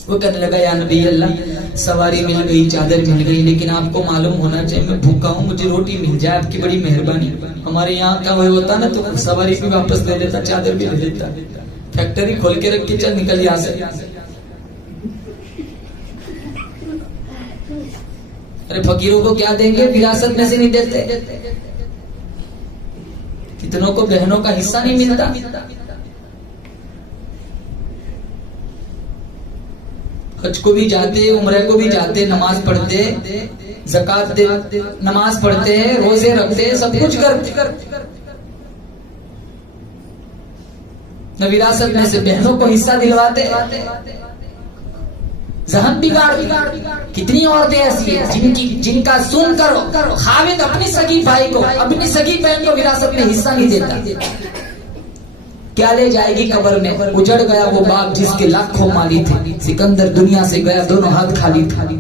وہ کہنے لگا یا نبی اللہ سواری مل گئی, چادر مل گئی, لیکن آپ کو معلوم ہونا چاہیے میں بھوکا ہوں, مجھے روٹی مل جائے, آپ کی بڑی مہربانی. ہمارے یہاں کا وہ ہوتا نا تو سواری بھی واپس لے لیتا, چادر بھی لے لیتا, فیکٹری کھول کے رکھ کے چل نکل یہاں سے. ارے فقیروں کو کیا دیں گے, وراثت میں سے نہیں دیتے. کتنوں کو بہنوں کا حصہ نہیں ملتا. حج کو بھی جاتے, عمرے کو بھی جاتے, نماز پڑھتے, زکات دے, نماز پڑھتے, روزے رکھتے, سب کچھ کرتے, نہ وراثت میں سے بہنوں کو حصہ دلواتے. ذہن بگاڑ. کتنی عورتیں ایسی ہیں جن کا سن کر خاوند اپنی سگی بھائی کو, اپنی سگی بہن کو وراثت میں حصہ نہیں دیتا. کیا لے جائے گی قبر میں؟ اجڑ گیا وہ باغ جس کے لاکھوں مالی تھے, سکندر دنیا سے گیا دونوں ہاتھ خالی تھے.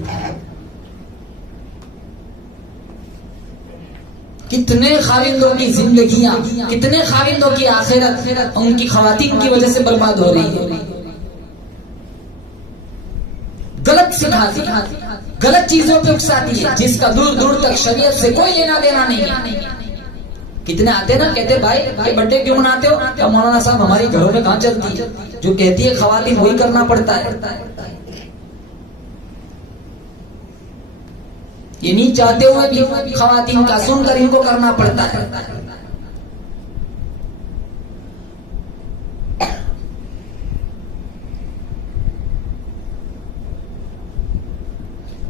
کتنے خاوندوں کی زندگیاں, کتنے خاوندوں کی آخرت ان کی خواتین کی وجہ سے برباد ہو رہی ہے. غلط سکھاتی, غلط چیزوں پہ اکساتی ہے جس کا دور دور تک شریعت سے کوئی لینا دینا نہیں. کتنے آتے نا کہتے بھائی برتھڈے کیوں مناتے ہو, کیا مولانا صاحب ہماری گھروں میں کہاں چلتی ہے, جو کہتی ہے خواتین وہی کرنا پڑتا ہے. یہ نہیں چاہتے ہوئے بھی خواتین کا سن کر ان کو کرنا پڑتا ہے.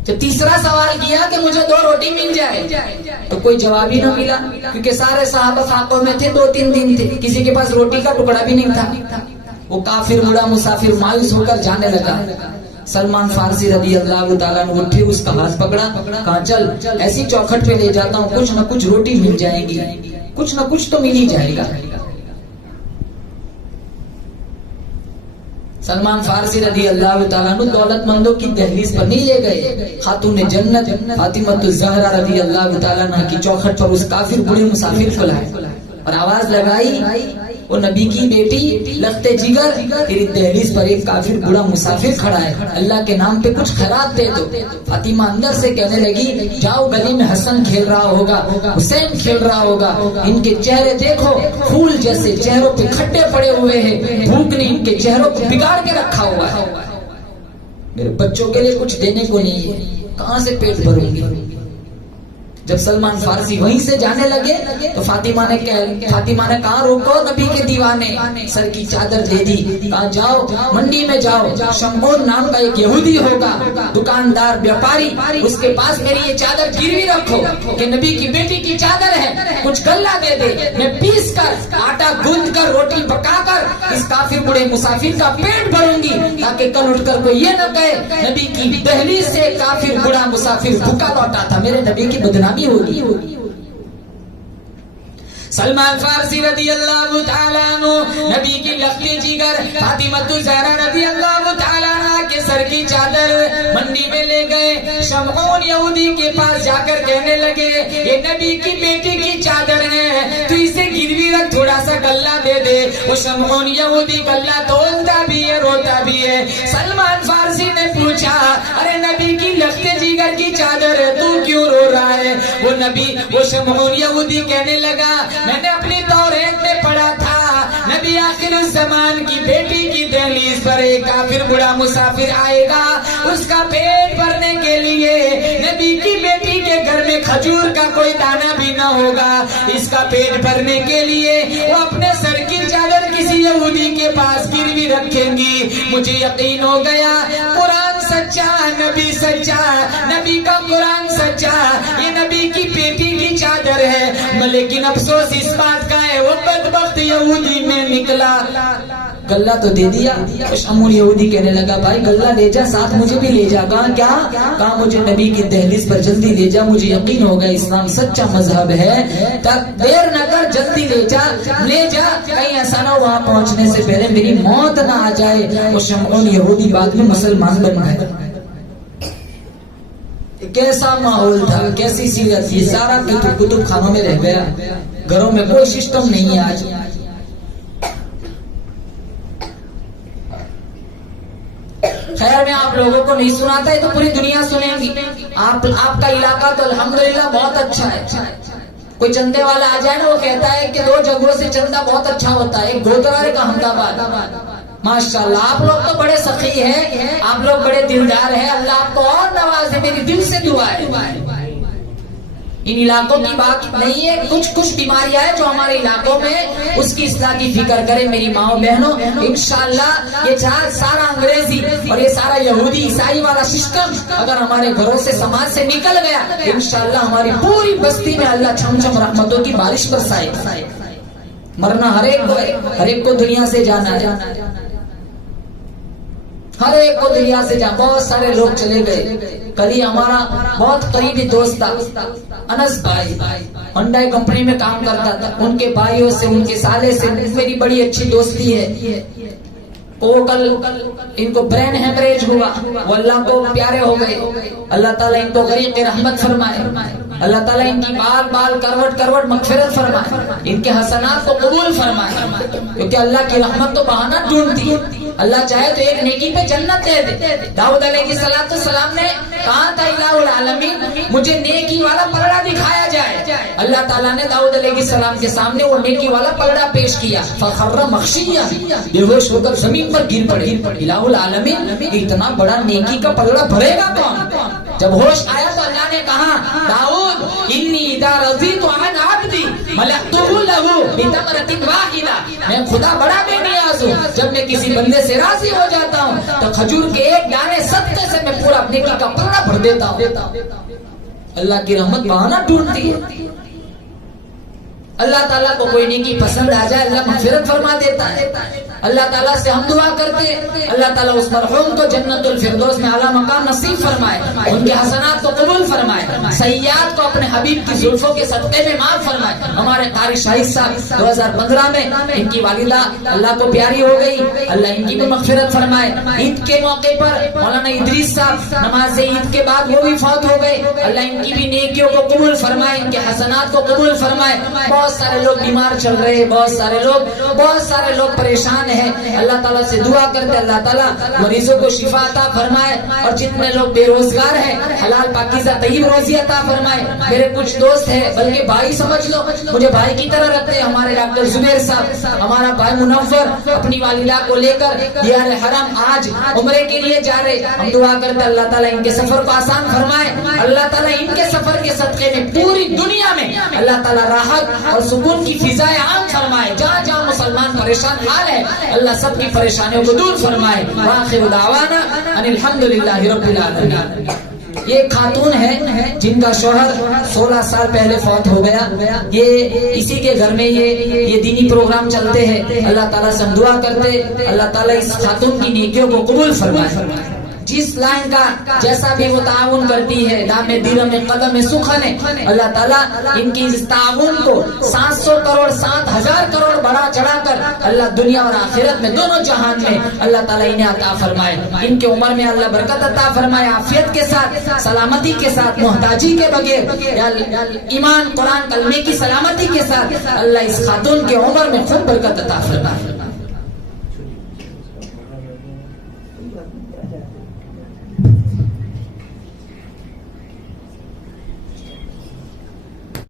جب تیسرا سوال کیا کہ مجھے 2 روٹی مل جائے تو کوئی جواب ہی نہ ملا, کیونکہ سارے صحابہ فاقوں میں تھے, 2-3 دن تھے, کسی کے پاس روٹی کا ٹکڑا بھی نہیں تھا. وہ کافر بوڑھا مسافر مایوس ہو کر جانے لگا. سلمان فارسی رضی اللہ تعالیٰ عنہ اٹھے, اس کا ہاتھ پکڑا, کہا چل ایسی چوکھٹ پہ لے جاتا ہوں, کچھ نہ کچھ روٹی مل جائے گی, کچھ نہ کچھ تو مل ہی جائے گا. سلمان فارسی رضی اللہ تعالیٰ عنہ دولت مندوں کی دہلیز پر نہیں لے گئے, خاتون جنت فاطمہ الزہرا رضی اللہ تعالیٰ عنہ کی چوکھٹ پر اس کافر بڑے مسافر کو لائے اور آواز لگائی, وہ نبی کی بیٹی لخت جگر, تیری دہلیز پر ایک کافر بڑا مسافر کھڑا ہے, اللہ کے نام پہ کچھ خیرات دے دو. فاطمہ اندر سے کہنے لگی جاؤ گلی میں حسن کھیل رہا ہوگا, حسین کھیل رہا ہوگا, ان کے چہرے دیکھو پھول جیسے, چہروں پہ کھٹے پڑے ہوئے ہیں, بھوک نے ان کے چہروں کو بگاڑ کے رکھا ہوا ہے, میرے بچوں کے لیے کچھ دینے کو نہیں ہے, کہاں سے پیٹ بھروں گی. جب سلمان فارسی وہیں سے جانے لگے تو فاطمہ نے کہا روکو نبی کے دیوانے, سر کی چادر دے دی, کہا جاؤ منڈی میں جاؤ, شمعون نام کا ایک یہودی ہوگا دکاندار بیوپاری, اس کے پاس میری یہ چادر گروی رکھو کہ نبی کی بیٹی کی چادر ہے, کچھ غلہ دے دے, میں پیس کر آٹا گوندھ کر روٹی پکا کر اس کافر بڑے مسافر کا پیٹ بھروں گی, تاکہ کل اٹھ کر کوئی یہ نہ کہے نبی کی دہلیز سے کافر بڑا مسافر بھوکا لوٹا تھا, میرے نبی کی بدنامی ہوگی. سلمان فارسی رضی اللہ تعالیٰ عنہ نبی کی لخت جگر فاطمہ الزہرا رضی اللہ تعالیٰ عنہ کے سر کی چادر منڈی میں لے گئے. شمعون یہودی کے پاس جا کر کہنے لگے یہ نبی کی بیٹی کی چادر ہے, تو اسے گروی رکھ, تھوڑا سا گلہ دے دے. وہ شمعون یہودی گلہ تولتا بھی ہے, روتا بھی ہے. سلمان فارسی نے پوچھا ارے نبی کی لختے جگر کی چادر ہے, تو کیوں رو رہا ہے؟ وہ شمعون یہودی کہنے لگا میں نے اپنی توریت میں پڑھا تھا نبی آخر الزمان کی بیٹی کی دہلیز پر ایک کافر بڑا مسافر آئے گا, اس کا پیٹ بھرنے کے لیے نبی کی بیٹی کے گھر میں کھجور کا کوئی دانہ بھی نہ ہوگا. اس کا پیٹ بھرنے کے لیے وہ اپنے سر کی چادر کسی یہودی کے پاس گروی رکھیں گی. مجھے یقین ہو گیا قرآن سچا, نبی سچا, نبی کا قرآن سچا, یہ نبی کی بیٹی کی چادر ہے. لیکن افسوس اس بات کا ہے وہ بدبخت یہودی میں نکلا. گلہ تو دے دیا. شمعون یہودی کہنے لگا بھائی گلہ لے جا, ساتھ مجھے بھی لے جا. کہا کیا؟ کہا مجھے نبی کی دہلیز پر جلدی لے جا, مجھے یقین ہوگا اسلام سچا مذہب ہے. دیر نہ کر, جلدی لے جا, لے جا, کہیں ایسا نہ وہاں پہنچنے سے پہلے میری موت نہ آ جائے. وہ شمعون یہودی بعد میں مسلمان بن گئے. کیسا ماحول تھا, کیسی سیرت تھی, سارا کتب خانوں میں رہ گیا. گھروں میں کوئی سسٹم نہیں ہے آج. خیر میں آپ لوگوں کو نہیں سناتا ہے تو پوری دنیا سنیں گی. آپ کا علاقہ تو الحمدللہ بہت اچھا ہے. کوئی چندے والا آ جائے نا, وہ کہتا ہے کہ 2 جگہوں سے چندہ بہت اچھا ہوتا ہے, ایک گودرا ایک احمد آباد. ماشاءاللہ آپ لوگ تو بڑے سخی ہیں, آپ لوگ بڑے دلدار ہیں, اللہ آپ کو اور نوازے, میری دل سے دعا ہے. ان علاقوں کی بات نہیں ہے, کچھ بیماریاں ہیں جو ہمارے علاقوں میں, اس کی اصلاح کی فکر کریں میری ماؤں بہنوں. انشاءاللہ یہ سارا انگریزی اور یہ سارا یہودی عیسائی والا سسٹم اگر ہمارے گھروں سے سماج سے نکل گیا, انشاءاللہ ہماری پوری بستی میں اللہ چھم چھم رحمتوں کی بارش برسائے. مرنا ہر ایک کو دنیا سے جانا ہے, ہر ایک کو دنیا سے جانا. بہت سارے لوگ چلے گئے. کل ہی ہمارا بہت قریبی دوست تھا انس بھائی, ہنڈائی کمپنی میں کام کرتا تھا. ان کے بھائیوں سے, ان کے سالے سے میری بڑی اچھی دوستی ہے. وہ کل ان کو برین ہیمریج ہوا, وہ اللہ کو پیارے ہو گئے. اللہ تعالیٰ ان کو غریق رحمت فرمائے, اللہ تعالیٰ ان کی بال کروٹ مغفرت فرمائے, ان کے حسنات کو قبول فرمائے. کیونکہ اللہ کی رحمت تو بہانہ ڈھونڈتی ہے, اللہ چاہے تو ایک نیکی پہ جنت دے دے. داؤد علیہ السلام نے کہا تھا الہ العالمین مجھے نیکی والا پلڑا دکھایا جائے. اللہ تعالیٰ نے داؤد علیہ السلام کے سامنے وہ نیکی والا پلڑا پیش کیا. فخر مغشیہ, بے ہوش ہو کر زمین پر گر پڑے. الہ العالمین اتنا بڑا نیکی کا پلڑا بھرے گا کون؟ جب ہوش آیا تو اللہ نے کہا داؤد انی اذا رضیت عن عبدی ملأته له بتمرۃ واحدہ, میں خدا بڑا بے نیاز ہوں, جب میں کسی بندے سے راضی ہو جاتا ہوں تو کھجور کے ایک دانے صدقے سے میں پورا نیکی کا پلڑا بھر دیتا ہوں. اللہ کی رحمت بہانہ ڈھونڈتی ہے. اللہ تعالیٰ کو کوئی نیکی پسند آ جائے اللہ مغفرت فرما دیتا ہے. اللہ تعالیٰ سے ہم دعا کرتے اللہ تعالیٰ اس مرحوم کو جنت الفردوس میں اعلیٰ مقام نصیب فرمائے, ان کے حسنات کو قبول فرمائے, سیئات کو اپنے حبیب کی زلفوں کے صدقے میں معاف فرمائے. ہمارے قاری شاہد صاحب 2015 میں ان کی والدہ اللہ کو پیاری ہو گئی, اللہ ان کی بھی مغفرت فرمائے. عید کے موقع پر مولانا ادریس صاحب نماز عید کے بعد وہ بھی فوت ہو گئے, اللہ ان کی بھی نیکیوں کو قبول فرمائے, ان کے حسنات کو قبول فرمائے. بہت سارے لوگ بیمار چل رہے ہیں, بہت سارے لوگ پریشان ہیں. اللہ تعالیٰ سے دعا کرتے اللہ تعالیٰ مریضوں کو شفا عطا فرمائے, اور جتنے لوگ بے روزگار ہیں حلال پاکیزہ طیب روزی عطا فرمائے. میرے کچھ دوست ہیں, بلکہ بھائی سمجھ لو, مجھے بھائی کی طرح رکھتے ہیں. ہمارے ڈاکٹر زبیر صاحب, ہمارا بھائی منور اپنی والدہ کو لے کر دیار حرم آج عمرے کے لیے جا رہے. ہم دعا کرتے اللہ تعالیٰ ان کے سفر کو آسان فرمائے, اللہ تعالیٰ ان کے سفر کے صدقے میں پوری دنیا میں اللہ تعالیٰ راحت اور سکون کی فضائیں عام فرمائے. جہاں جہاں مسلمان پریشان حال ہے اللہ سب کی پریشانیوں کو دور فرمائے. وآخر دعوانا ان الحمدللہ رب العالمین. یہ خاتون ہے جن کا شوہر 16 سال پہلے فوت ہو گیا. یہ اسی کے گھر میں یہ دینی پروگرام چلتے ہیں. اللہ تعالیٰ سے ہم دعا کرتے اللہ تعالیٰ اس خاتون کی نیکیوں کو قبول فرمائے. جس لائن کا جیسا بھی وہ تعاون کرتی ہے، دام دیرم قدم سخن ہے، اللہ تعالیٰ ان کی اس تعاون کو 700 کروڑ 7,000 کروڑ بڑا چڑھا کر اللہ دنیا اور آخرت میں دونوں جہان میں اللہ تعالیٰ انہیں عطا فرمائے، ان کے عمر میں اللہ برکت عطا فرمائے، عافیت کے ساتھ، سلامتی کے ساتھ، محتاجی کے بغیر، یا ایمان قرآن کلمے کی سلامتی کے ساتھ اللہ اس خاتون کے عمر میں خوب برکت عطا فرمائے۔